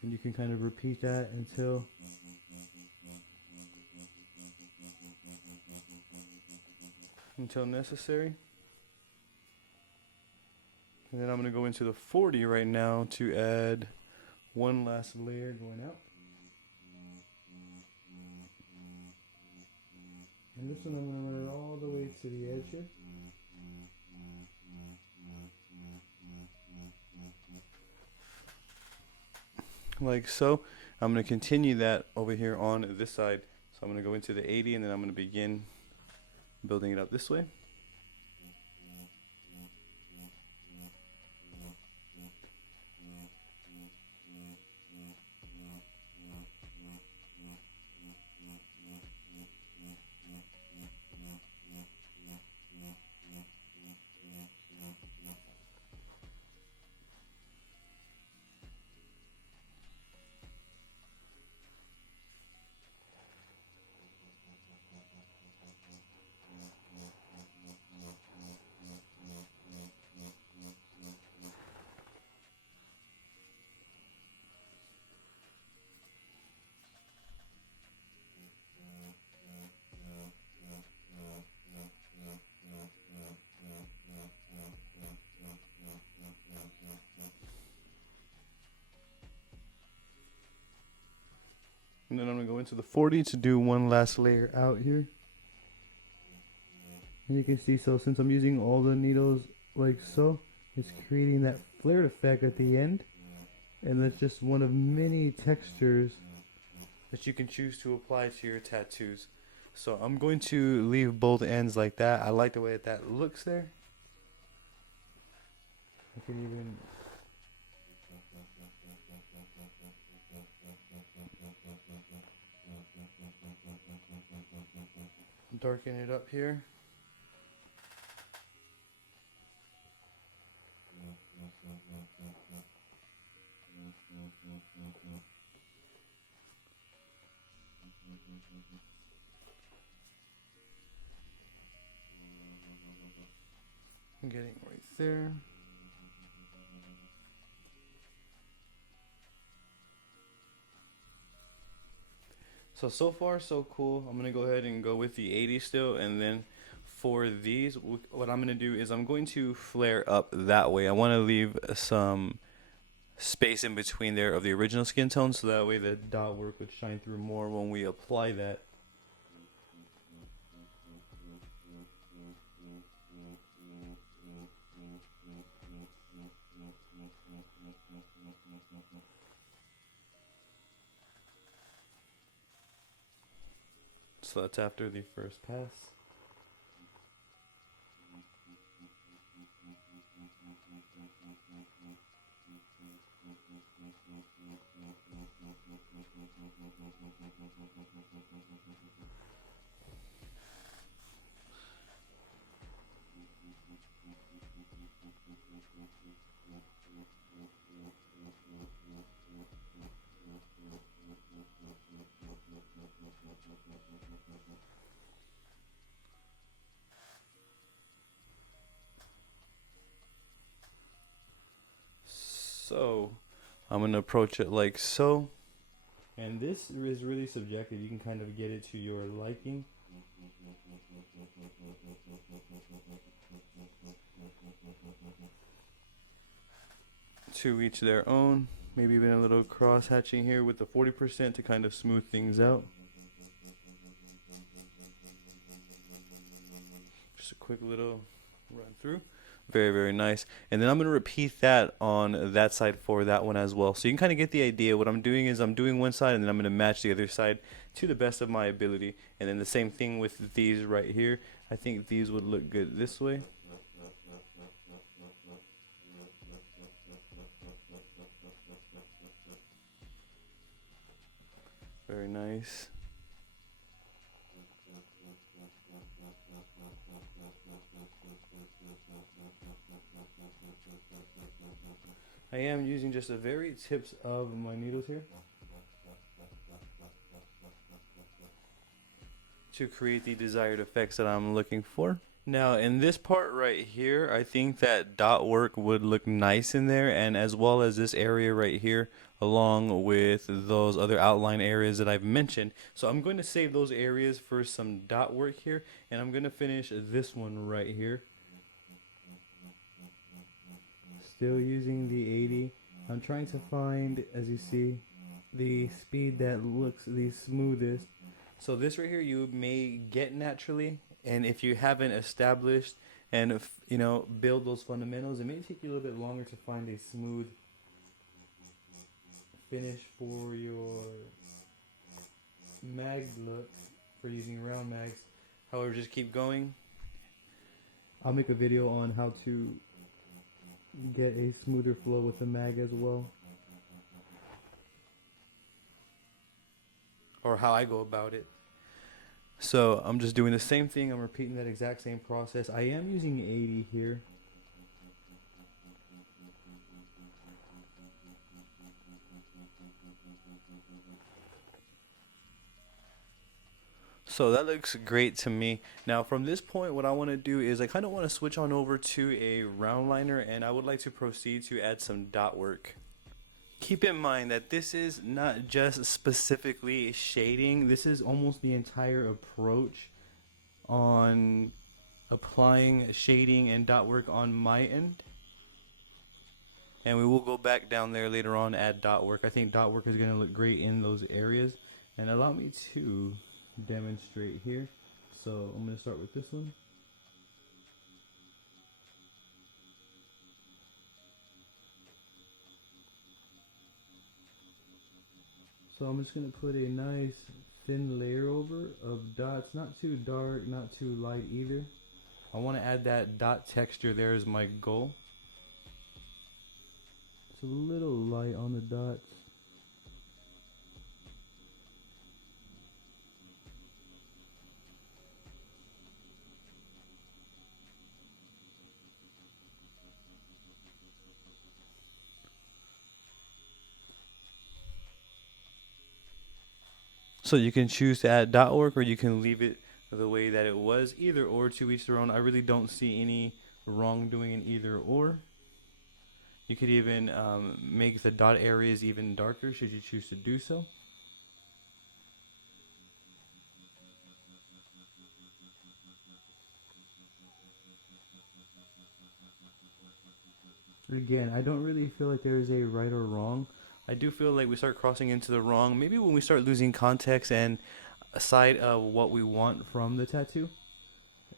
And you can kind of repeat that until necessary. And then I'm going to go into the 40 right now to add one last layer going out. And this one I'm going to run it all the way to the edge here. Like so. I'm going to continue that over here on this side. So I'm going to go into the 80 and then I'm going to begin building it up this way. go into the 40 to do one last layer out here. And you can see, so since I'm using all the needles like so, it's creating that flared effect at the end. And that's just one of many textures that you can choose to apply to your tattoos. So I'm going to leave both ends like that. I like the way that looks there. I can even darken it up here. I'm getting right there. So far so cool. I'm gonna go ahead and go with the 80 still, and then for these, what I'm gonna do is I'm going to flare up that way. I want to leave some space in between there of the original skin tone, so that way the dot work would shine through more when we apply that. So that's after the first pass. So I'm going to approach it like so. And this is really subjective. You can kind of get it to your liking. To each their own. Maybe even a little cross hatching here with the 40% to kind of smooth things out. Just a quick little run through. Very, very nice. And then I'm going to repeat that on that side for that one as well. So you can kind of get the idea. What I'm doing is I'm doing one side and then I'm going to match the other side to the best of my ability. And then the same thing with these right here. I think these would look good this way. Very nice. I am using just the very tips of my needles here to create the desired effects that I'm looking for. Now in this part right here, I think that dot work would look nice in there, and as well as this area right here along with those other outline areas that I've mentioned. So I'm going to save those areas for some dot work here, and I'm going to finish this one right here. Still using the 80. I'm trying to find, as you see, the speed that looks the smoothest. So this right here you may get naturally, and if you haven't established and build those fundamentals, it may take you a little bit longer to find a smooth finish for your mag look for using round mags. However, just keep going. I'll make a video on how to get a smoother flow with the mag as well, or how I go about it. So I'm just doing the same thing. I'm repeating that exact same process. I am using 80 here. So that looks great to me. Now from this point, what I want to do is I kind of want to switch on over to a round liner, and I would like to proceed to add some dot work. Keep in mind that this is not just specifically shading. This is almost the entire approach on applying shading and dot work on my end. And we will go back down there later on, add dot work. I think dot work is going to look great in those areas. And allow me to demonstrate here. So I'm going to start with this one. So I'm just going to put a nice thin layer over of dots, not too dark, not too light either. I want to add that dot texture there is my goal. It's a little light on the dots. So you can choose to add dot work or you can leave it the way that it was. Either or, to each their own. I really don't see any wrongdoing in either or. You could even make the dot areas even darker should you choose to do so. Again, I don't really feel like there is a right or wrong. I do feel like we start crossing into the wrong maybe when we start losing context and sight of what we want from the tattoo.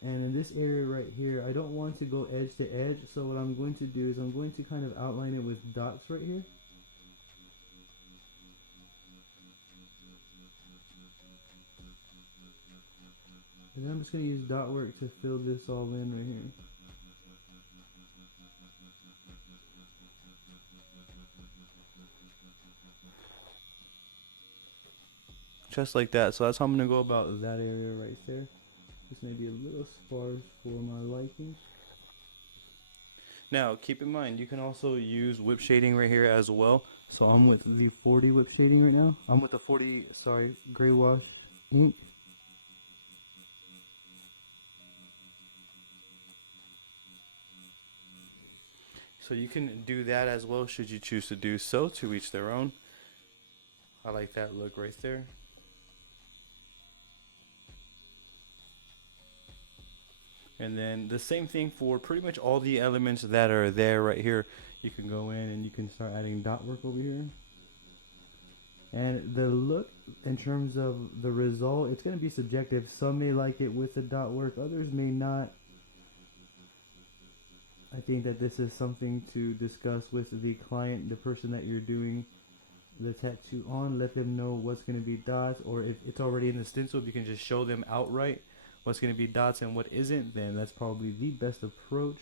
And in this area right here, I don't want to go edge to edge, so what I'm going to do is I'm going to kind of outline it with dots right here. And then I'm just going to use dot work to fill this all in right here. Just like that. So that's how I'm going to go about that area right there. This may be a little sparse for my liking. Now, keep in mind, you can also use whip shading right here as well. So I'm with the 40 whip shading right now. I'm with the 40, gray wash ink. So you can do that as well should you choose to do so, to each their own. I like that look right there. And then the same thing for pretty much all the elements that are there right here. You can go in and you can start adding dot work over here. And the look in terms of the result, it's going to be subjective. Some may like it with the dot work, others may not. I think that this is something to discuss with the client, the person that you're doing the tattoo on. Let them know what's going to be dots, or if it's already in the stencil, if you can just show them outright what's going to be dots and what isn't, then that's probably the best approach.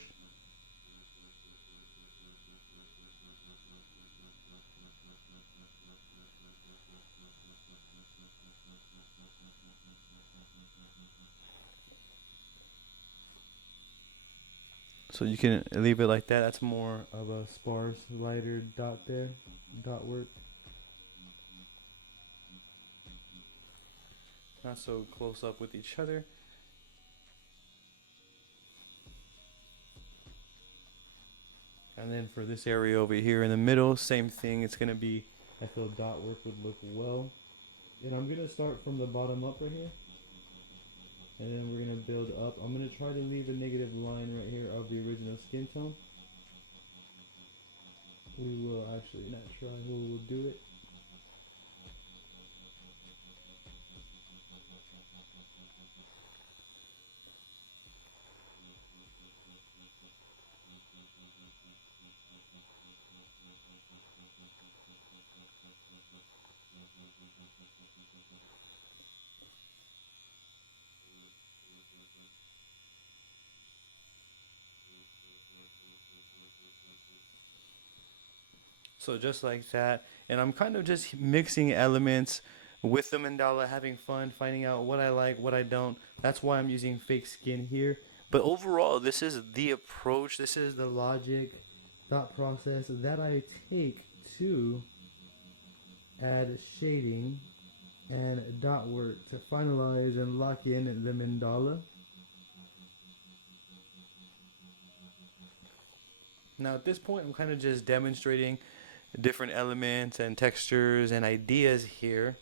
So you can leave it like that. That's more of a sparse, lighter dot there, dot work. Not so close up with each other. And then for this area over here in the middle, same thing. It's going to be, I feel dot work would look well. And I'm going to start from the bottom up right here. And then we're going to build up. I'm going to try to leave a negative line right here of the original skin tone. We will actually not try, we will do it. So just like that, and I'm kind of just mixing elements with the mandala, having fun, finding out what I like, what I don't. That's why I'm using fake skin here. But overall, this is the approach, this is the logic, thought process that I take to add shading and dot work to finalize and lock in the mandala. Now at this point, I'm kind of just demonstrating different elements and textures and ideas here,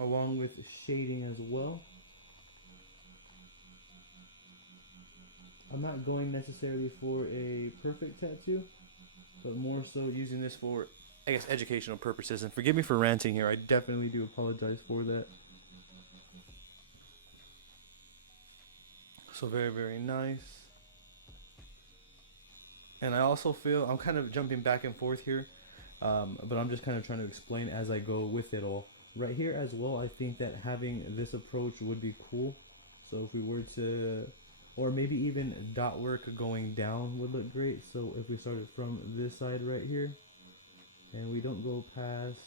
along with shading as well. I'm not going necessarily for a perfect tattoo, but more so using this for I guess, educational purposes. And forgive me for ranting here. I definitely do apologize for that. So very, very nice. And I also feel I'm kind of jumping back and forth here, but I'm just kind of trying to explain as I go with it all. Right here as well, I think that having this approach would be cool. So if we were to, or maybe even dot work going down would look great. So if we started from this side right here, and we don't go past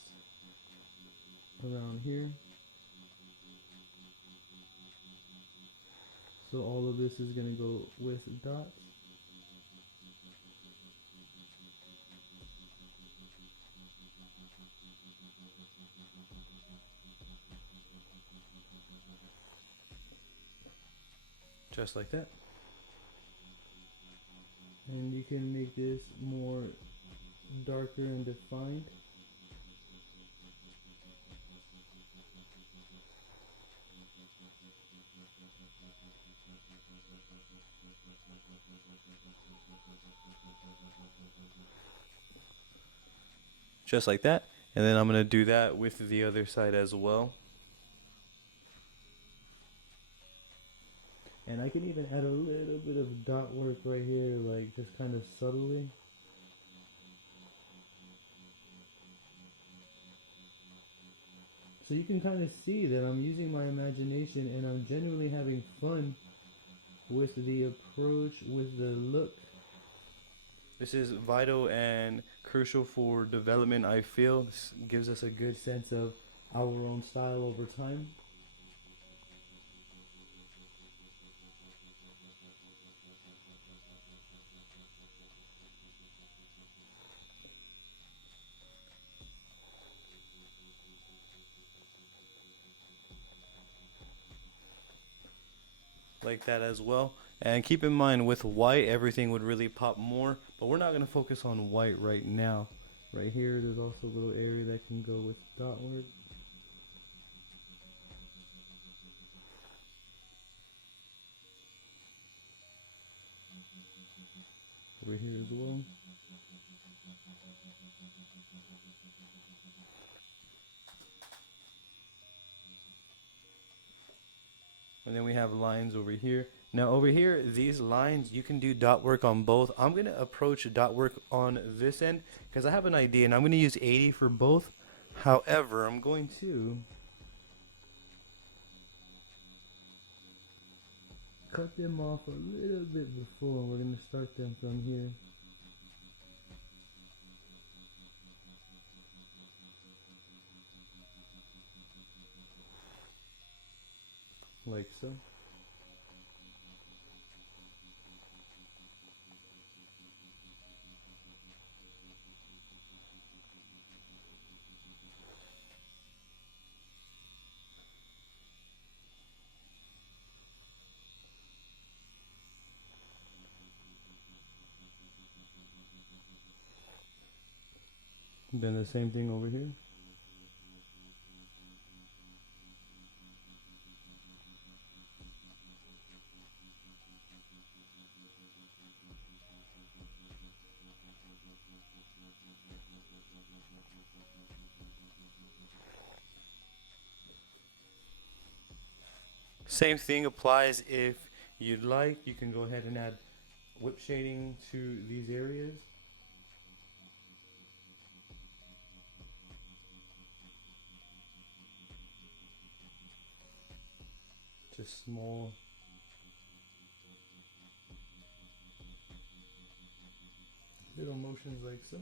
around here. So all of this is going to go with dots. Just like that. And you can make this more darker and defined. Just like that. And then I'm going to do that with the other side as well. And I can even add a little bit of dot work right here, like just kind of subtly. So you can kind of see that I'm using my imagination and I'm genuinely having fun with the approach, with the look. This is vital and crucial for development, I feel. This gives us a good sense of our own style over time. Like that as well. And keep in mind, with white everything would really pop more, but we're not going to focus on white right now. Right here there's also a little area that can go with dot work. Over here as well. And then we have lines over here. Now over here, these lines, you can do dot work on both. I'm going to approach dot work on this end because I have an idea and I'm going to use 80 for both. However, I'm going to cut them off a little bit before. We're going to start them from here. Like so. Then the same thing over here. Same thing applies if you'd like. You can go ahead and add whip shading to these areas. Just small little motions like so.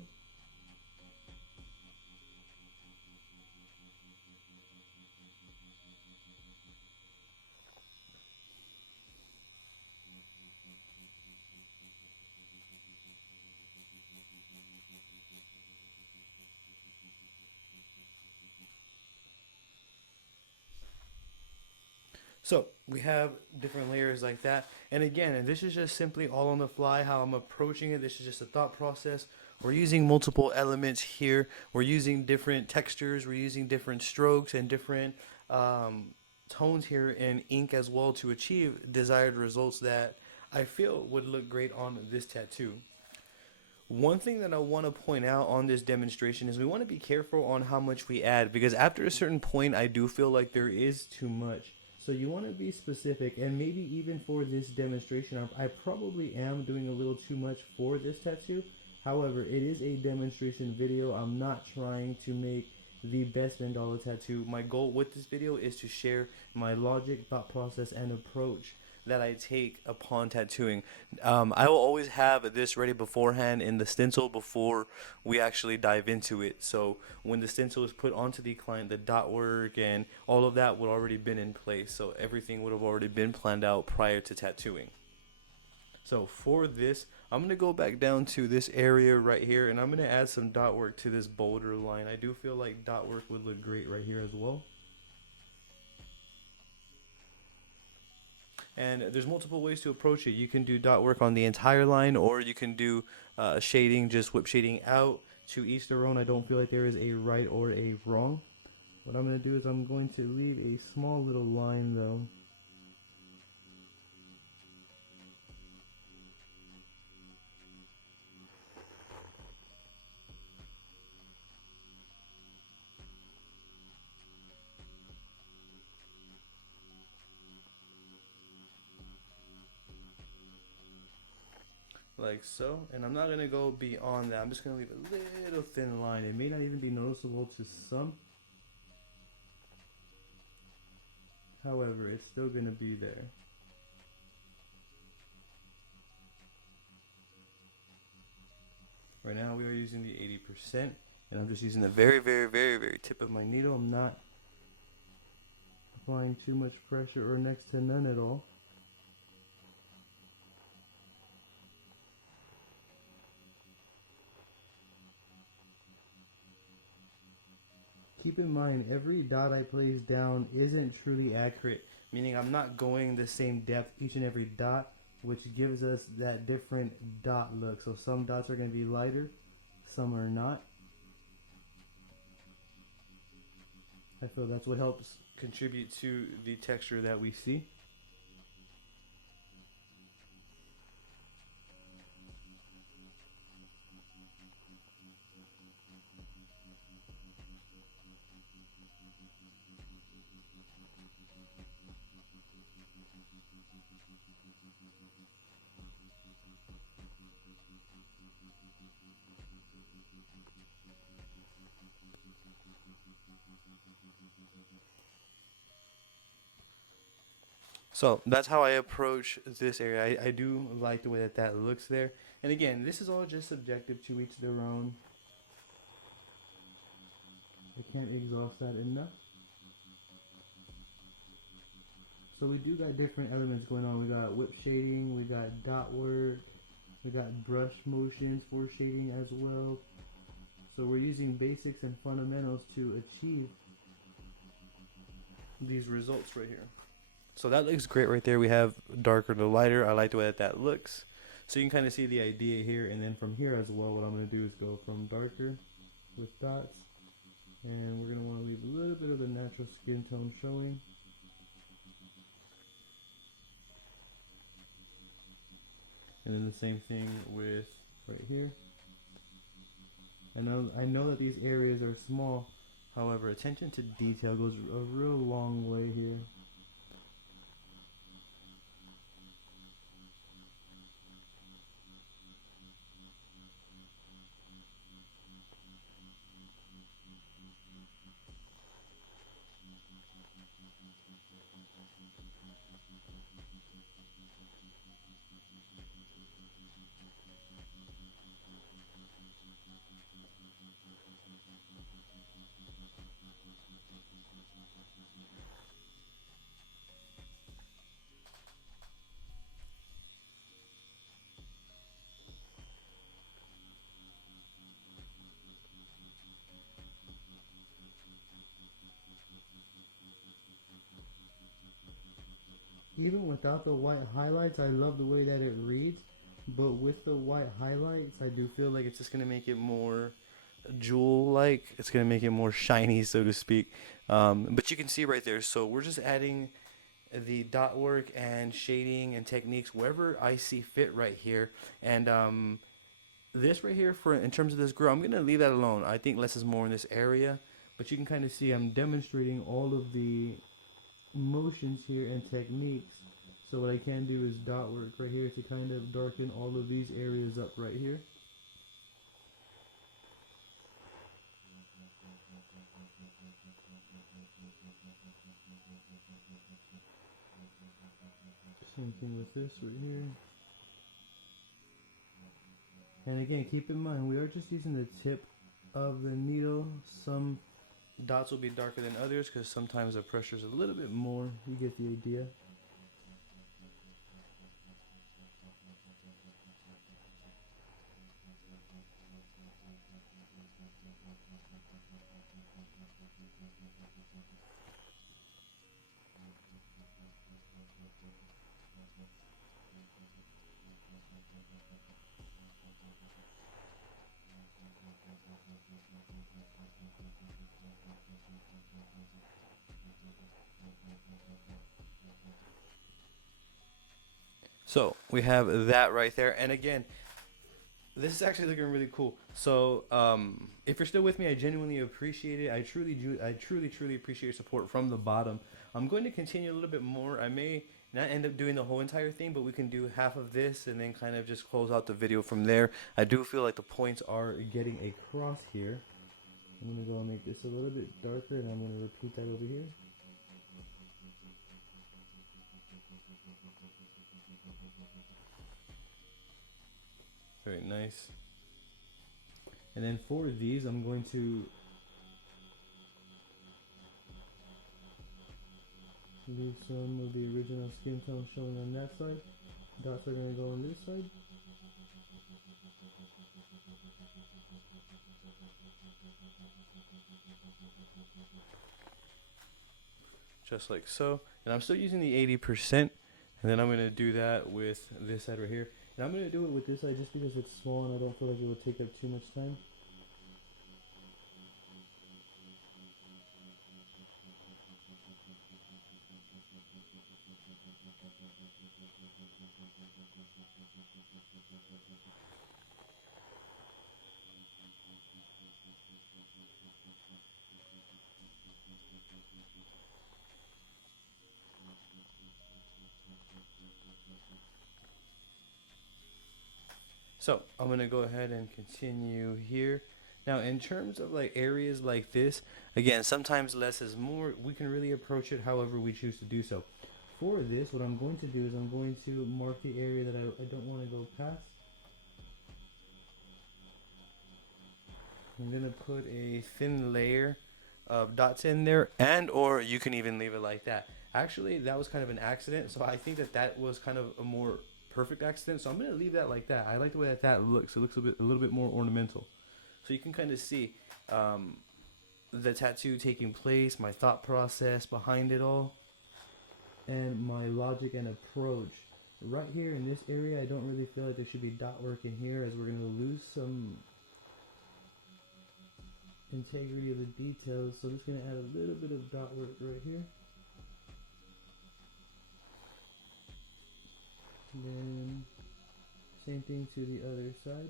So we have different layers like that. And again, and this is just simply all on the fly how I'm approaching it. This is just a thought process. We're using multiple elements here. We're using different textures. We're using different strokes and different tones here in ink as well to achieve desired results that I feel would look great on this tattoo. One thing that I want to point out on this demonstration is we want to be careful on how much we add, because after a certain point I do feel like there is too much. So you want to be specific, and maybe even for this demonstration I probably am doing a little too much for this tattoo. However, it is a demonstration video. I'm not trying to make the best Mandala tattoo. My goal with this video is to share my logic, thought process, and approach that I take upon tattooing. I will always have this ready beforehand in the stencil before we actually dive into it. So when the stencil is put onto the client, the dot work and all of that would already been in place. So everything would have already been planned out prior to tattooing. So for this, I'm going to go back down to this area right here, and I'm going to add some dot work to this boulder line. I do feel like dot work would look great right here as well. And there's multiple ways to approach it. You can do dot work on the entire line, or you can do shading, just whip shading out. To each their own. I don't feel like there is a right or a wrong. What I'm going to do is I'm going to leave a small little line though. Like so, and I'm not going to go beyond that. I'm just going to leave a little thin line. It may not even be noticeable to some, however it's still going to be there. Right now we are using the 80%, and I'm just using the very tip of my needle. I'm not applying too much pressure or next to none at all. Keep in mind, every dot I place down isn't truly accurate, meaning I'm not going the same depth each and every dot, which gives us that different dot look. So some dots are going to be lighter, some are not. I feel that's what helps contribute to the texture that we see. So that's how I approach this area. I do like the way that that looks there. And again, this is all just subjective, to each their own. I can't exhaust that enough. So we do got different elements going on. We got whip shading, we got dot work, we got brush motions for shading as well. So we're using basics and fundamentals to achieve these results right here. So that looks great right there. We have darker to lighter. I like the way that that looks. So you can kind of see the idea here, and then from here as well, what I'm going to do is go from darker with dots, and we're going to want to leave a little bit of the natural skin tone showing. And then the same thing with right here. And I know that these areas are small, however, attention to detail goes a real long way here. Even without the white highlights, I love the way that it reads. But with the white highlights, I do feel like it's just going to make it more jewel-like. It's going to make it more shiny, so to speak. But you can see right there, so we're just adding the dot work and shading and techniques wherever I see fit right here. And this right here, for in terms of this grill, I'm gonna leave that alone. I think less is more in this area, but you can kind of see I'm demonstrating all of the motions here and techniques. So what I can do is dot work right here to kind of darken all of these areas up right here. Same thing with this right here. And again, keep in mind, we are just using the tip of the needle. Some dots will be darker than others because sometimes the pressure is a little bit more. You get the idea. So we have that right there, and again, this is actually looking really cool. So if you're still with me, I genuinely appreciate it. I truly appreciate your support from the bottom. I'm going to continue a little bit more. I may not end up doing the whole entire thing, but we can do half of this and then kind of just close out the video from there. I do feel like the points are getting across here. I'm going to go and make this a little bit darker, and I'm going to repeat that over here. Very nice. And then for these, I'm going to leave some of the original skin tone showing on that side. Dots are going to go on this side. Just like so. And I'm still using the 80%. And then I'm going to do that with this side right here. And I'm going to do it with this side just because it's small and I don't feel like it will take up too much time. So I'm going to go ahead and continue here. Now in terms of like areas like this, again, sometimes less is more. We can really approach it however we choose to do so. For this, what I'm going to do is I'm going to mark the area that I don't want to go past. I'm going to put a thin layer of dots in there, and or you can even leave it like that. Actually, that was kind of an accident, so I think that that was kind of a more perfect accident, so I'm going to leave that like that. I like the way that that looks. It looks a little bit more ornamental. So you can kind of see the tattoo taking place, my thought process behind it all, and my logic and approach. Right here in this area, I don't really feel like there should be dot work in here, as we're going to lose some integrity of the details. So I'm just going to add a little bit of dot work right here. And then same thing to the other side.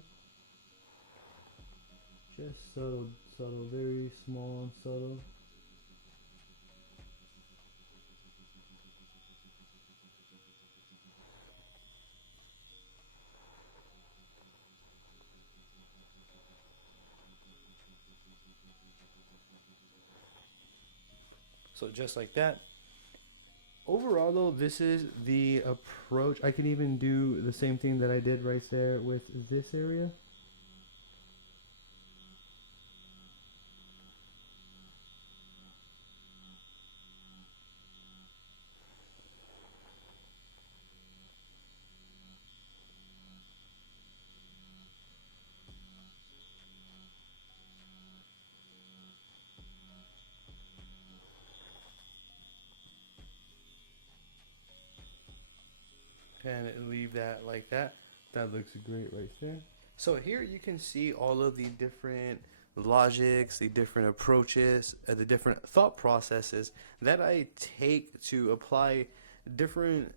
Just subtle, very small and subtle. So just like that. Overall though, this is the approach. I can even do the same thing that I did right there with this area. And leave that like that. That looks great right there. So here you can see all of the different logics, the different approaches, the different thought processes that I take to apply different,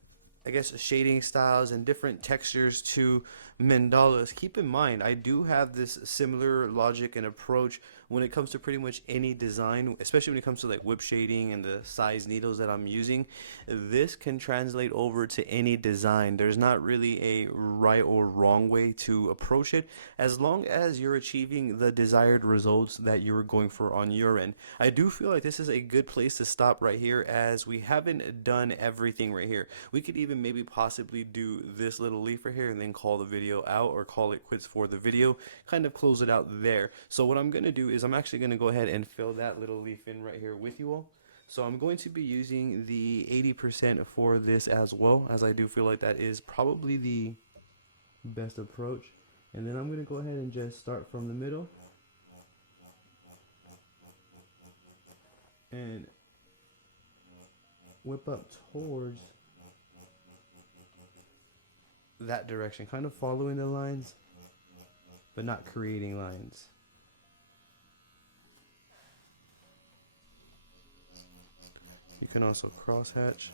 I guess, shading styles and different textures to mandalas, keep in mind I do have this similar logic and approach when it comes to pretty much any design, especially when it comes to like whip shading and the size needles that I'm using. This can translate over to any design. There's not really a right or wrong way to approach it, as long as you're achieving the desired results that you're going for on your end. I do feel like this is a good place to stop right here, as we haven't done everything right here. We could even maybe possibly do this little leaf right here and then call the video out, or call it quits for the video, kind of close it out there. So what I'm going to do is I'm actually going to go ahead and fill that little leaf in right here with you all. So I'm going to be using the 80% for this, as well, as I do feel like that is probably the best approach. And then I'm going to go ahead and just start from the middle and whip up towards that direction, kind of following the lines but not creating lines. You can also cross hatch.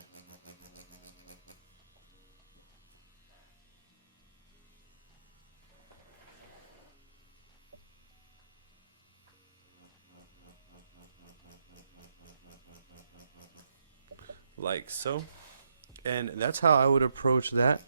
Like so. And that's how I would approach that.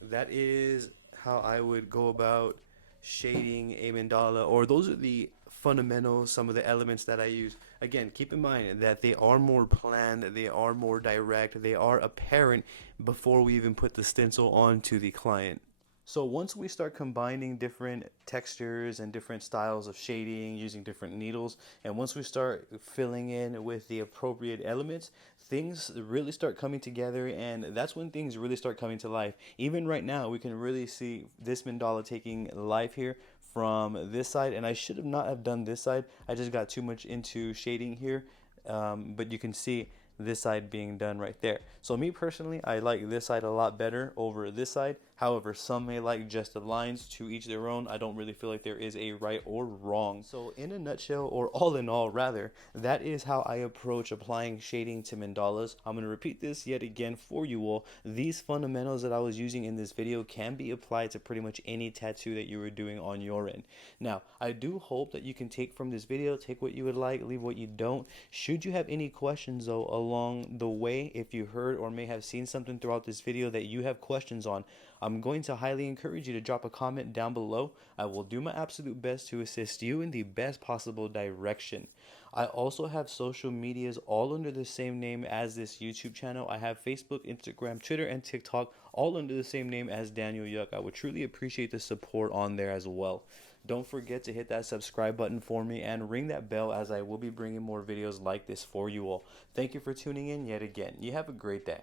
That is how I would go about shading a mandala, or those are the fundamentals, some of the elements that I use. Again, keep in mind that they are more planned, they are more direct, they are apparent before we even put the stencil onto the client. So once we start combining different textures and different styles of shading using different needles, and once we start filling in with the appropriate elements, things really start coming together, and that's when things really start coming to life. Even right now, we can really see this mandala taking life here from this side, and I should have not have done this side. I just got too much into shading here, but you can see this side being done right there. So me personally, I like this side a lot better over this side. However, some may like just the lines, to each their own. I don't really feel like there is a right or wrong. So in a nutshell, or all in all rather, that is how I approach applying shading to mandalas. I'm going to repeat this yet again for you all. These fundamentals that I was using in this video can be applied to pretty much any tattoo that you are doing on your end. Now, I do hope that you can take from this video, take what you would like, leave what you don't. Should you have any questions though along the way, if you heard or may have seen something throughout this video that you have questions on, I'm going to highly encourage you to drop a comment down below. I will do my absolute best to assist you in the best possible direction. I also have social medias all under the same name as this YouTube channel. I have Facebook, Instagram, Twitter, and TikTok all under the same name as Daniel Yuck. I would truly appreciate the support on there as well. Don't forget to hit that subscribe button for me and ring that bell, as I will be bringing more videos like this for you all. Thank you for tuning in yet again. You have a great day.